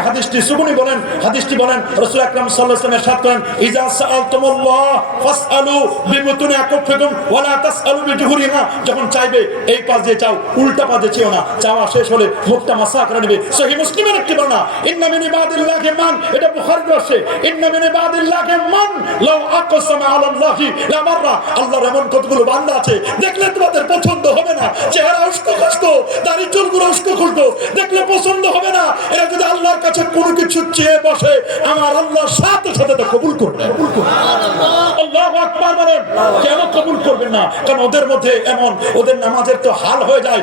হাদিসটি বলেন রাসূল আকরাম সাল্লাল্লাহু আলাইহি ওয়াসাল্লাম ইরশাদ করেন ইজা সাআলতুমুল্লাহ ফাসআলু বিবুতুনি আকুফিকুম ওয়া লা তাসআলু বিজুহুরিহা যখন চাইবে এই পাশ দিয়ে চাও উল্টা পাশ দিয়ে চেও না চাওয়া শেষ হলে মুখটা মাসা করে নেবে সহিহ মুসলিমের একটি বর্ণনা ইন্না মিন ইবাদিল্লাহি মান এটা বুখারীতে আছে ইন্না মিন ইবাদিল্লাহি মান লাউ আকসামা আলাল্লাহি লা মাররা আল্লাহর এমন কতগুলো বান্দা আছে দেখলে তোমাদের পছন্দ হবে না চেহারা উস্কো দাড়ি চুলগুলো উস্কো দেখলে পছন্দ হবে না এরা যদি আল্লাহর কাছে কোনো কিছু চেয়ে বসে আমার আল্লাহ সাথে সাথে তা কবুল করবে আল্লাহু আকবার বলেন কেন কবুল করবেন না কারণ ওদের মধ্যে এমন ওদের নামাজের তো হাল হয়ে যায়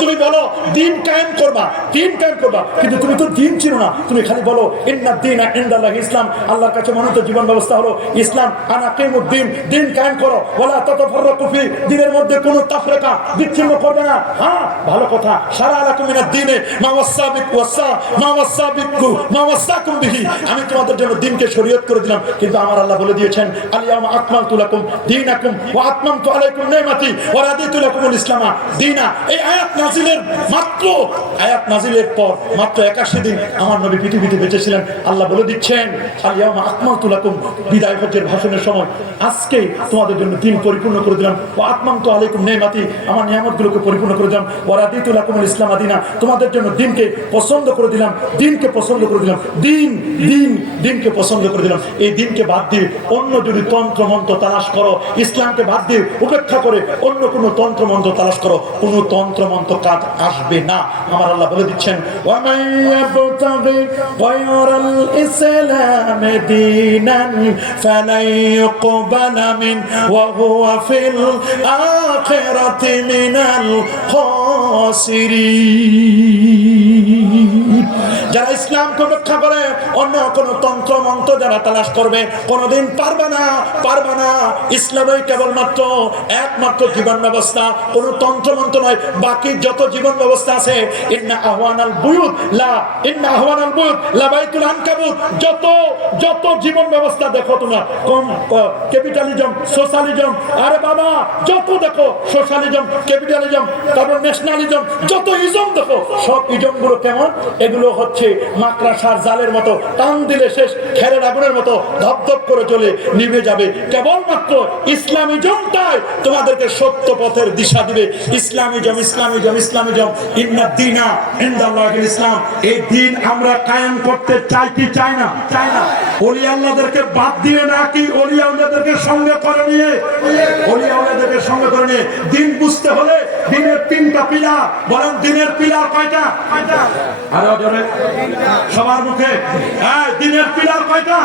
তুমি বলো দিন কায়েম করবা কিন্তু তুমি তো দিন চিনো না তুমি খালি বলো ইন্নাদ দীনা ইনদাল্লাহি ইসলাম আল্লাহর কাছে মানত জীবন ব্যবস্থা হলো ইসলাম আনাকিমুদ্দিন দিন কায়েম করো ওয়ালা তাতাফাররাকু ফি দিনের মধ্যে কোনো তাফরিকা বিচ্ছিন্ন করবে না হ্যাঁ ভালো কথা শারা লাকুম মিনাদ দীনে মা ওয়াসাকুম বিহি আমি তোমাদের জন্য দিনকে শরীয়ত করে দিলাম কিন্তু আমার আল্লাহ বলে দিয়েছেন আল-ইয়াওমা আকমালতু লাকুম দীনাকুম ওয়া আতমামতু আলাইকুম নি'মাতি ওয়া রাদিতু লাকুমুল ইসলামা দীনা এই আয়াত নাজিলের পর মাত্র 81 দিন আমার নবী পৃথিবীতে বেঁচে ছিলেন আল্লাহ বলে দিচ্ছেন আল-ইয়াওমা আকমালতু লাকুম বিদায় হজ্জের ভাষণের সময় আজকে তোমাদের জন্য দিন পরিপূর্ণ করে দিলাম ওয়া আতমামতু আলাইকুম নি'মাতি আমার নিয়ামতগুলোকে পরিপূর্ণ করে দিলাম ওয়া রাদিতু লাকুমুল ইসলামা দীনা তোমাদের জন্য দিনকে পছন্দ করে দিলাম দিনকে পছন্দ করে দিলাম এই দিনকে বাদ দিয়ে অন্য যদি তন্ত্র মন্ত্র তালাশ করো ইসলামকে বাদ দিয়ে উপেক্ষা করে অন্য কোনো তন্ত্র মন্ত্র তালাশ করো কোনো তন্ত্র মন্ত্র কাজ আসবে না আমার আল্লাহ আল্লাহ বলে দিচ্ছেন ওয়া মাইয়াবতাগি গায়রাল ইসলামি দীনান ফালাই ইউকবালা মিন ওয়া হুয়া ফিল আখিরাতি মিনাল খাসিরিন। যারা ইসলামকে উপেক্ষা করে অন্য কোন তন্ত্র মন্ত্র যারা তালাশ করবে কোনদিন পারবে না। ইসলামই কেবলমাত্র একমাত্র জীবন ব্যবস্থা, কোন তন্ত্র মন্ত্র নয়। বাকি যত জীবন ব্যবস্থা আছে ইন্না আহওয়ানাল বুয়ুত লা বাইতুল আনকাবুত, যত জীবন ব্যবস্থা দেখো তোমরা, ক্যাপিটালিজম, সোশ্যালিজম, আরে বাবা যত দেখো সোশ্যালিজম, ক্যাপিটালিজম, তারপর ন্যাশনালিজম, যত ইজম দেখো, সব ইজম গুলো কেমন? এগুলো হচ্ছে মাকড়াসার জালের মতো, টান দিলে শেষ খেরের আগুনের মতো ধপধপ করে চলে নিভে যাবে। কেবলমাত্র ইসলামিজমটাই তোমাদেরকে সত্য পথের দিশা দিবে। ইসলামিজম ইন্না দীনা ইনদাল্লাহিল ইসলাম, এই দিন আমরা কায়েম করতে চাই কি চাই না? ওলি আল্লাহদেরকে বাদ দিয়ে নাকি ওলি আল্লাহদেরকে সঙ্গে করে নিয়ে? ওলি আল্লাহদেরকে সঙ্গে করে নিয়ে। দিন বুঝতে হলে দিনের তিনটা পিলার, বলেন দিনের পিলার কয়টা? আরো জোরে সবার মুখে, হ্যাঁ দিনের পিলার কয়টা?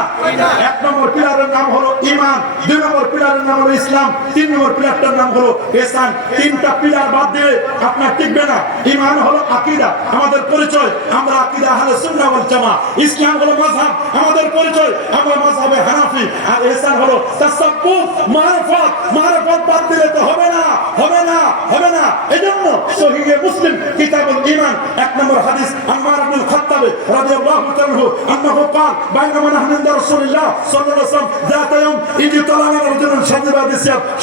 এক নম্বর পিলারের নাম হলো ঈমান, দুই নম্বর পিলারের নাম হলো ইসলাম, তিন নম্বর পিলারটার নাম হলো ইহসান। তিনটা পিলার বাদ দিয়ে আপনার টিকবে না। ঈমান হলো আকীদা, আমাদের পরিচয়, আমরা আকীদা আহলে সুন্নাহ ওয়াল জামাত। ইসলাম হলো মাযহাব, আমাদের পরিচয়, আমরা মাযহাবে হানাফি। আর ইহসান হলো তাসাব্বুফ, মারফত বাদ দিলে তো হবে না। এজন্য সহিহ মুসলিম কিতাবুল ঈমান 1 নম্বর হাদিস আম্মার ইবনে খাত্তাব রাদিয়াল্লাহু তাআলা আনহু قال بينما نحن عند رسول الله صلى الله عليه وسلم ذات يوم إذ طلعنا رجل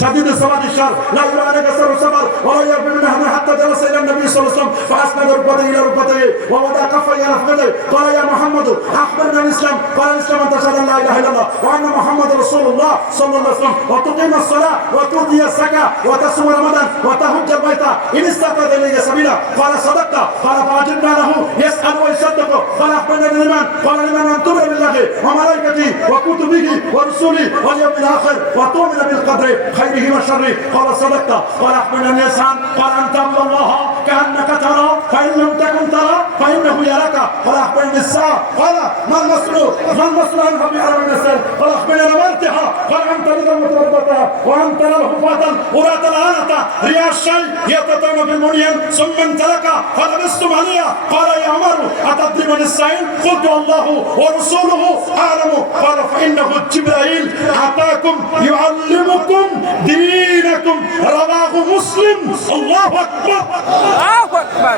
شديد سواد الشعر لا يرى عليه اثر السفر ولا يرفع من نحن حتى جلس الى النبي صلى الله عليه وسلم فاسند ركبته الى ركبته ووضع كفيه على فخذه قال يا محمد اخبرنا عن الاسلام. قال الاسلام ان تشهد ان لا اله الا الله وان محمد رسول الله صلى الله عليه وسلم وتقيم الصلاه وتؤتي الزكاه وتصوم رمضان وتحج البيت ان استطعت اليه سبيلا. قال صدقت. قال فاجبنا له يسال ويصدق. قال اخبرنا الايمان. قال الايمان ان تؤمن بالله وملائكته وكتبه ورسله واليوم الاخر وتؤمن بالقدر خيره وشره. قال صدقت. قال اخبرنا الانسان. قال ان تعبد الله كانك ترى فان لم تكن ترى فانه يراك. قال اخبرني الساعه. قال ما المسؤول عنها بأعلم من السائل. قال اخبرني مرتها. قال ان تلد المتربه وان ترى الحفاة وراة العانة رياء الشيء يتطعم بالبنيان ثم انطلق فلبستم عليها. قال يا عمر اتدري من السائل؟ قلت الله ورسوله اعلم. قال فانه جبرائيل اتاكم يعلمكم دينكم. رواه مسلم. الله اكبر.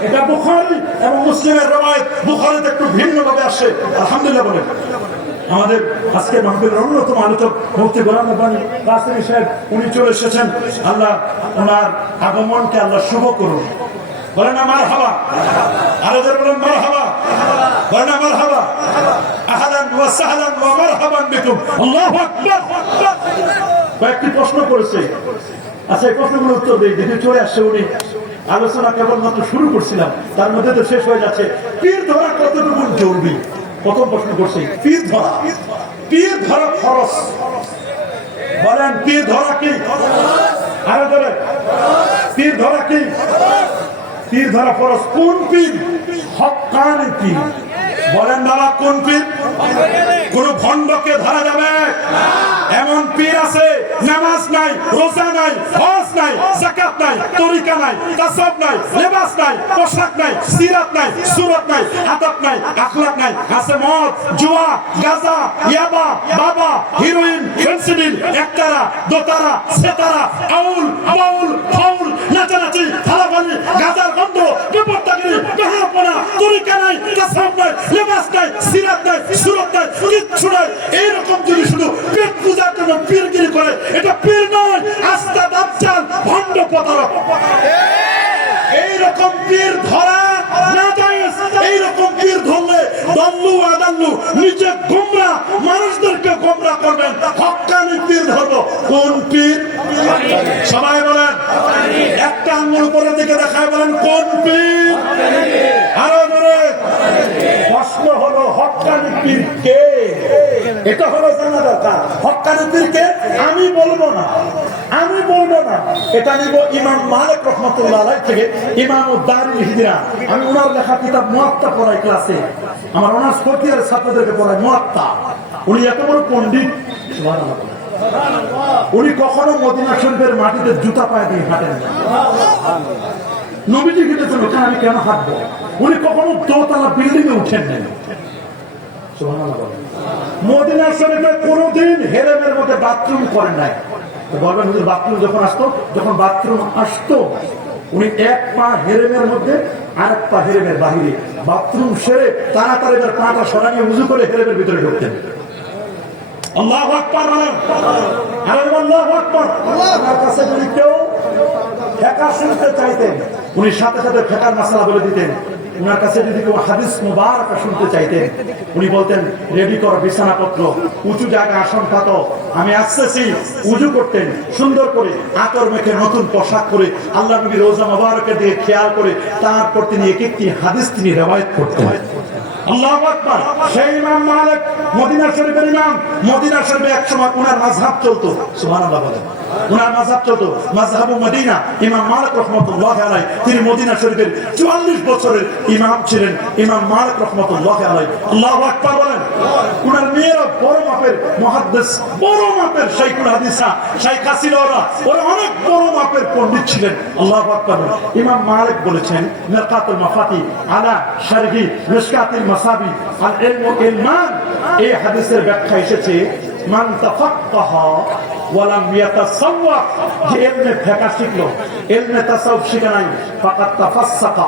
এটা বুখারী এবং মুসলিমের রওয়ায়াত। বুখারীতে একটু ভিন্ন ভাবে আসে। আলহামদুলিল্লাহ বলেন। আমাদের আজকে মাহফিলের অন্যতম আলোচক মুফতি গোলাম রব্বানী কাসেমী সাহেব, উনি চলে এসেছেন। আল্লাহ ওনার আগমনকে আল্লাহ শুভ করুন। বলেন না মারহাবা। আরো জোরে বলেন মারহাবা। বলেন না মারহাবা। আহলান ওয়া সাহলান ওয়া মারহাবান বিকুম। আল্লাহু আকবার। কয়েকটি প্রশ্ন করেছে, আচ্ছা এই প্রশ্নগুলোর উত্তর দেই। দেখে চলে আসছে উনি। আলোচনা কেবলমাত্র শুরু করছিলাম, তার মধ্যে তো শেষ হয়ে যাচ্ছে। পীর ধরা কতটুকু জরুরি? প্রথম প্রশ্ন করছি, পীর ধরা ফরজ। বলেন পীর ধরা কি? আরো ধরে পীর ধরা কি? পীর ধরা ফরজ। কোন পীর? হক্কানি পীর। বলেন বাবা কোন পীর? কোন ভণ্ডকে ধরা যাবে? এমন পীর আছে নামাজ নাই, রোজা নাই, হজ নাই, যাকাত নাই, তরিকা নাই, তাসাউফ নাই, লেবাস নাই, পোশাক নাই, সিরাত নাই, সুরত নাই, আদব নাই, আখলাক নাই। আছে মদ, জুয়া, গাঁজা, ইয়াবা, বাবা, হিরোইন, ফেন্সিডিল, একতারা, দোতারা, সেতারা, আউল, বাউল, ফাউল, নাচানাচি, থালাবালি, গাঁজার গন্ধ, বিপত্তাগিরি, বেহাপনা, তরিকা নাই, তাসাউফ নাই, লেবাস নাই, সিরাত নাই, সুরত নাই, কিচ্ছু নাই। এইরকম যদি শুধু পেট পূজার জন্য পীরগিরি করে, এটা পীর নয়, আস্তা দাজ্জাল, ভণ্ড প্রতারক। এইরকম পীর ধরা না জায়েজ। এইরকম পীর ধরলে দল্লু আদাল্লু, নিজে গোমরা, মানুষদেরকে গোমরা করবেন। হক্কানি পীর ধরবো। কোন পীর? সবাই বলেন, একটা আঙ্গুল উপরের দিকে দেখায় বলেন কোন পীর? আরো ধরে প্রশ্ন হলো হক্কানি পীর কে? এটা হলো জানা দরকার। হক্কানি পীরকে আমি বলবো না, এটা নিব ইমাম মালিক রাহমাতুল্লাহ আলাইহি থেকে, ইমাম দারুল হিজরা। আমি ওনার লেখা কিতাব মুয়াত্তা পড়াই ক্লাসে, আমার অনার্স ফোর্থ ইয়ারের ছাত্রদেরকে পড়াই মুয়াত্তা। উনি এত বড় পণ্ডিত, সুবহানাল্লাহ। উনি কখনো মদিনা শরীফের মাটিতে জুতা পায়ে দিয়ে হাঁটেন না। নবীজি গিয়েছেন ওখানে আমি কেন হাঁটবো? উনি কখনো দোতলা বিল্ডিং এ উঠেন নাই। সুবহানাল্লাহ। মদিনা শরীফে কোনোদিন হেরেমের মধ্যে বাথরুম করেন নাই। বলবেন হুজুর বাথরুম যখন বাথরুম আসতো উনি এক পা হেরেমের মধ্যে আরেক পা হেরেমের বাহিরে, বাথরুম সেরে তাড়াতাড়ি তার পাটা সরা নিয়ে উযু করে হেরেমের ভিতরে ঢুকতেন। আল্লাহু আকবার বলেন, আল্লাহু আকবার। আল্লাহর কাছে যদি কেউ ফিকহ শুনতে চাইতেন উনি সাথে সাথে ফিকহের মাসআলা বলে দিতেন। উনার কাছে যদি কেউ হাদিস মুবারক শুনতে চাইতেন উনি বলতেন রেডি কর বিছানাপত্র, উঁচু জায়গায় আসন পাতো, আমি আসতেছি। উযু করতেন সুন্দর করে, আতর মেখে নতুন পোশাক পরে, আল্লাহ নবীর রওজা মুবারকের দিকে খেয়াল করে তারপর তিনি এক একটি হাদিস তিনি রিওয়ায়াত করতেন। আল্লাহু আকবার। সেই ইমাম মালিক মদিনা শরীফের ইমাম। মদিনা শরীফে এক সময় ওনার মাযহাব চলতো, সুবহানাল্লাহ বলেন। ওনার মাযহাব চলতো, মাযহাবু মদিনা। ইমাম মালিক রাহমাতুল্লাহি আলাইহি তিনি মদিনা শরীফের 44 বছরের ইমাম ছিলেন, ইমাম মালিক রাহমাতুল্লাহি আলাইহি। আল্লাহু আকবার বলেন। ওনার মেয়েরা বড় মাপের মুহাদ্দিস, বড় মাপের শাইখুল হাদিসা, শাইখা ছিল ওরা অনেক বড় মাপের পণ্ডিত ছিলেন। আল্লাহু আকবার। ইমাম মালিক বলেছেন মিরকাতুল মাফাতি আলা শারহি মিশকাতুল মাসাবি আল ইলমু ইলমান। এই হাদিসের ব্যাখ্যা এসেছে মান তাফাক্কাহা ওয়া লাম ইয়াতাসাওয়াফ, যে ইলমে ফিকহ শিখলো, ইলমে তাসাউফ শিখে নাই, ফাকাত তাফাসসাকা,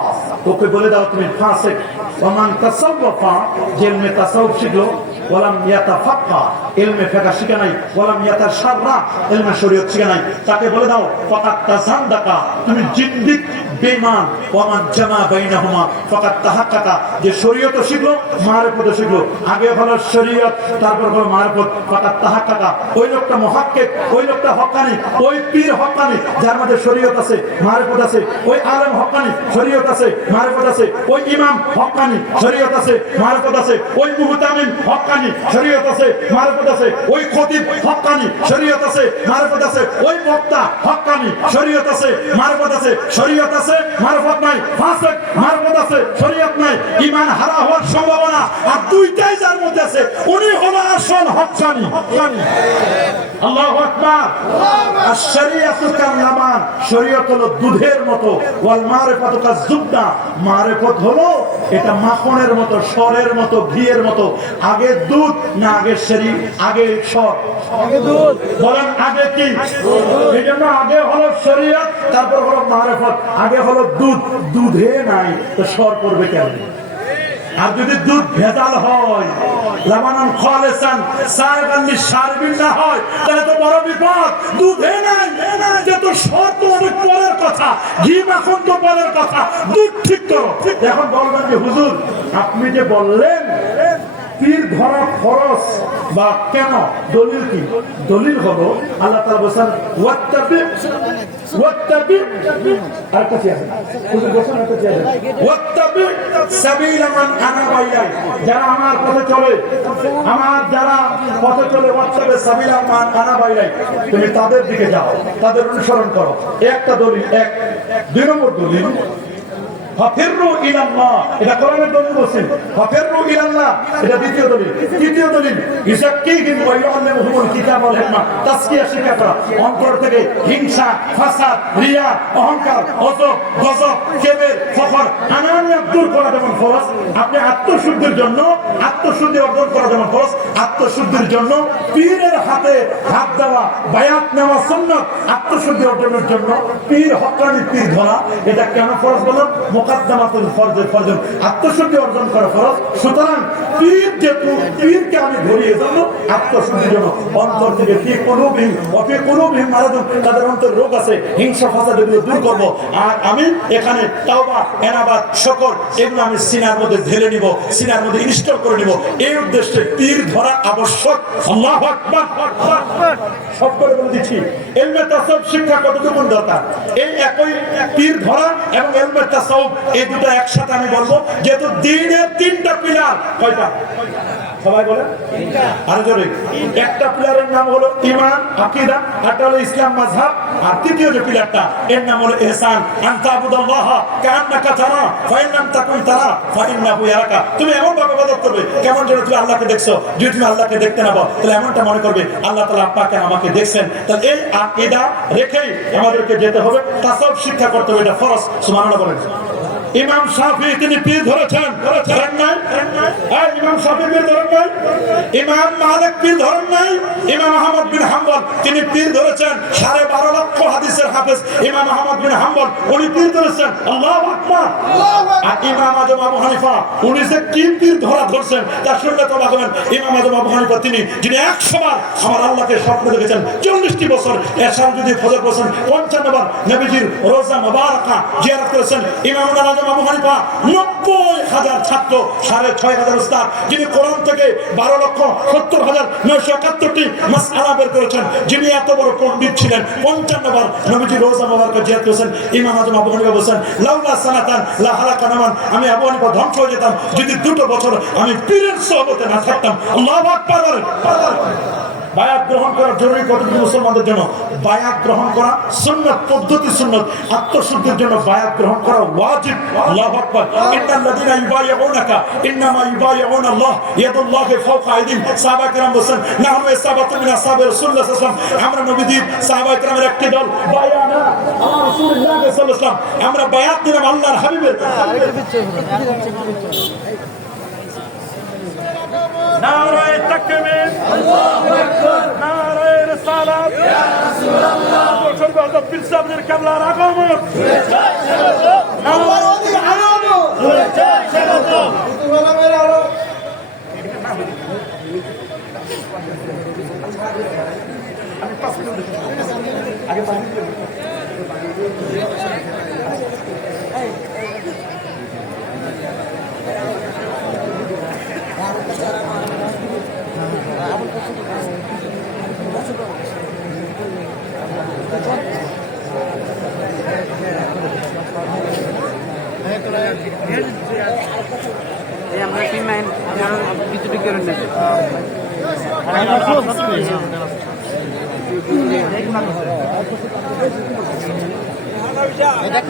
ওকে বলে দাও তুমি ফাসিক। ওয়া মান তাসাওয়াফা, যে ইলমে তাসাউফ শিখলো, ওয়া লাম ইয়াতাফাক্কা, ইলমে ফিকহ শিখে নাই, ওয়া লাম ইয়াতাশাররা, ইলমে শরীয়ত শিখে নাই, তাকে বলে দাও ফাকাত তাযান্দাকা, তুমি জিন্দিক বেঈমান। ওয়া মান জামা বাইনাহুমা ফাকাত তাহাক্কাকা, যে শরীয়ত শিখলো মারিফত শিখলো, আগে হলো শরীয়ত তারপর হলো মারিফত, ফাকাত তাহাক্কাকা। ওই লোকটা মুহাক্কিক, ওই লোকটা হক্কানি, ওই পীর হক্কানি যার মধ্যে শরীয়ত আছে মারিফত আছে, ওই আলেম হক্কানি শরীয়ত আছে মারিফত আছে, ওই ইমাম হক্কানি শরীয়ত আছে মারিফত আছে, ওই মুহতামিম হক্কানি শরীয়ত আছে মারিফত আছে, ওই খতিব হক্কানি শরীয়ত আছে মারিফত আছে, ওই বক্তা হক্কানি শরীয়ত আছে মারিফত আছে। শরীয়ত আছে মারিফত নাই, ফাসিক মারিফত আছে শরীয়ত নাই, ঈমান হারা হওয়ার সম্ভাবনা। আর দুইটাই যার মধ্যে আছে উনি হলো আসল হক্কানি। আল্লাহু আকবার। আশ-শরীয়তু কাল-লাবান, শরীয়ত হলো দুধের মতো, ওয়াল মারিফাতু কাজ-জুবদা, মারিফত হলো এটা মাখনের মতো, সরের মতো, ঘিয়ের মতো। আগে দুধ না আগে শরীর? আগে সর, আগে দুধ। বলেন আগে কি? এইজন্য আগে হলো শরীয়ত তারপর হলো মারিফত। আগে হলো দুধ, দুধে নাই তো সর করবে কেমনে? আর যদি দুধ ভেজাল হয়, লাবানান খালিসান সাইবান লিশারবিন না হয়, তাহলে তো বড় বিপদ। দুধে নাই যে তো সর তো অনেক পরের কথা, ঘি মাখন তো পরের কথা, দুধ ঠিক করো। এখন বলবেন যে হুজুর আপনি যে বললেন পীর ধরা ফরজ বা কেন, দলিল কি? দলিল হলো আল্লাহ তাআলা বলেন ওয়াত্তাবি আরেকটা কি আছে হুজুর বলেন, আরেকটা কি আছে, ওয়াত্তাবি সাবিলা মান আনাবা ইলাই, যারা আমার পথে চলে, আমার যারা পথে চলে, ওয়াত্তাবি সাবিলা মান আনাবা ইলাই, তুমি তাদের দিকে যাও, তাদের অনুসরণ করো। একটা দলিল। এক। দুই নম্বর দলিল ফাফিরু ইলাল্লাহ, এটা কোরআনের দলিল বলছেন। ফাফিরু ইলাল্লাহ, এটা দ্বিতীয় দলিল। তৃতীয় দলিল ইযাক্কিহিম ওয়া ইউআল্লিমুহুমুল কিতাব ওয়াল হিকমা, তাসকিয়া শিক্ষা করা। অন্তর থেকে হিংসা, ফাসাদ, রিয়া, অহংকার, অজব, গজব, কিবর, ফখর, আনানিয়াত দূর করা যেমন ফরজ, আপনি আত্মশুদ্ধির জন্য আত্মশুদ্ধি অর্জন করা যেমন ফরজ, আত্মশুদ্ধির জন্য পীরের হাতে হাত দেওয়া, বায়াত নেওয়া সুন্নাত। আত্মশুদ্ধি অর্জনের জন্য পীর হক্কানি পীর ধরা, এটা কেন ফরজ বলেন? মুকাদ্দামাতুল ফরজের ফরজ, আত্মশুদ্ধি অর্জন করা ফরজ। সুতরাং পীর যে পীরকে আমি ধরিয়ে দেব আত্মশুদ্ধির জন্য। অন্তর থেকে কি কুলুবিহিম ওয়া ফি কুলুবিহিম মারাদুন, তাদের অন্তরে রোগ আছে, হিংসা ফাসাদ এগুলো দূর করব। আর আমি এখানে তাওবা, এনাবাত, শুকর এগুলো আমি সিনার মধ্যে ঢেলে নিব, সিনার মধ্যে ইনস্টল করে নিব। এই উদ্দেশ্যে পীর ধরা আবশ্যক। আল্লাহু আকবার। সব করে বলে দিচ্ছি ইলমে তাসাউফ শিক্ষা কতটুকু দরকার। এই একই পীর ধরা এবং ইলমে তাসাউফ এই দুটো একসাথে আমি বলবো, যেহেতু দ্বীনের তিনটা পিলার। কয়টা? সবাই বলেন আরো জোরে। একটা পিলারের নাম হলো ঈমান আকীদা, একটা হলো ইসলাম মাযহাব, আর তৃতীয় যে পিলারটা এর নাম হলো ইহসান। আনতা আবুদাল্লাহ কাআন্নাকা তারা ফাইন লাম তাকুন তারা ফাইন্নাহু ইয়ারাকা। তুমি এমন ভাবে ইবাদত করবে কেমন যেন তুমি আল্লাহকে দেখছো। যদি তুমি আল্লাহকে দেখতে না পাও তাহলে এমনটা মনে করবে আল্লাহ তাআলা আপনাকে আমাকে দেখছেন। তাহলে এই আকীদা রেখেই আমাদেরকে যেতে হবে, তাসাউফ শিক্ষা করতে হবে, এটা ফরজ। সুবহানাল্লাহ বলেন। ইমাম শাফি তিনি পীর ধরেছেন, ধরেন নাই? ইমাম শাফি পীর ধরেন নাই? ইমাম মালিক পীর ধরেন নাই? ইমাম আহমদ বিন হাম্বল তিনি পীর ধরেছেন, 12.5 লক্ষ হাদিসের হাফেজ ইমাম আহমদ বিন হাম্বল উনি পীর ধরেছেন। আল্লাহু আকবার। আর ইমাম আযম আবু হানিফা উনি যে কি পীর ধরছেন তা শুনলে তো লাগবেন। ইমাম আযম আবু হানিফা যিনি 100 বার আমার আল্লাহকে স্বপ্ন দেখেছেন, 40টি বছর এরশাদ যদি ফজর পড়েছেন, 55 বার নবীজির রওজা মুবারাকা জিয়ারত করেছেন। ইমাম আবু হানিফা 90,000 ছাত্র, 6,500 উস্তাদ, যিনি কোরআন থেকে 12,70,971টি মাসআলা বের করেছেন, যিনি এত বড় পণ্ডিত ছিলেন, 55 বার নবীজি রওজা মুবারাকা জিয়ারত করেছেন। ইমাম আযম আবু হানিফা বলেন, লাউলা সানাতান লা হালাকানা মান, আমি আবু হানিফা ধ্বংস হয়ে যেতাম যদি 2 বছর আমি পীরের সোহবতে না থাকতাম। আল্লাহু আকবার বলেন। বায়াত গ্রহণ করা জরুরি কতটুকু মুসলমানদের জন্য? বায়াত গ্রহণ করা সুন্নাত, পদ্ধতি সুন্নাত। আত্মশুদ্ধির জন্য বায়াত গ্রহণ করা ওয়াজিব। আল্লাহু আকবার। ইন্নাল্লাযীনা ইউবাইউনাকা ইন্নামা ইউবাইউনা আল্লাহ ইয়াদুল্লাহি ফাওকা আইদিহিম। সাহাবায়ে কেরাম বলেন, নাহনু ইসসাবাতু মিন আসহাবে রাসূলুল্লাহ সাল্লাল্লাহু আলাইহি ওয়াসাল্লাম, আমরা নবীজির সাহাবায়ে কেরামের একটি দল, বায়ানা আমার রাসূলুল্লাহ সাল্লাল্লাহু আলাইহি ওয়াসাল্লাম, আমরা বায়াত দিলাম আল্লাহর হাবিবের। নারায়ে তাকবীর, আল্লাহু আকবার, নারায়ে রিসালাত, ইয়া রাসূলুল্লাহ। সর্বদা পীর সাহেবের কাবলার আগমন, আল্লাহর ওলি আলামো, জয় স্বাগত। তোমাদের আলো আমি পাস করে আগে পানি দিতে আমরা কি মাইন বিদ্যুৎ করেন না এটা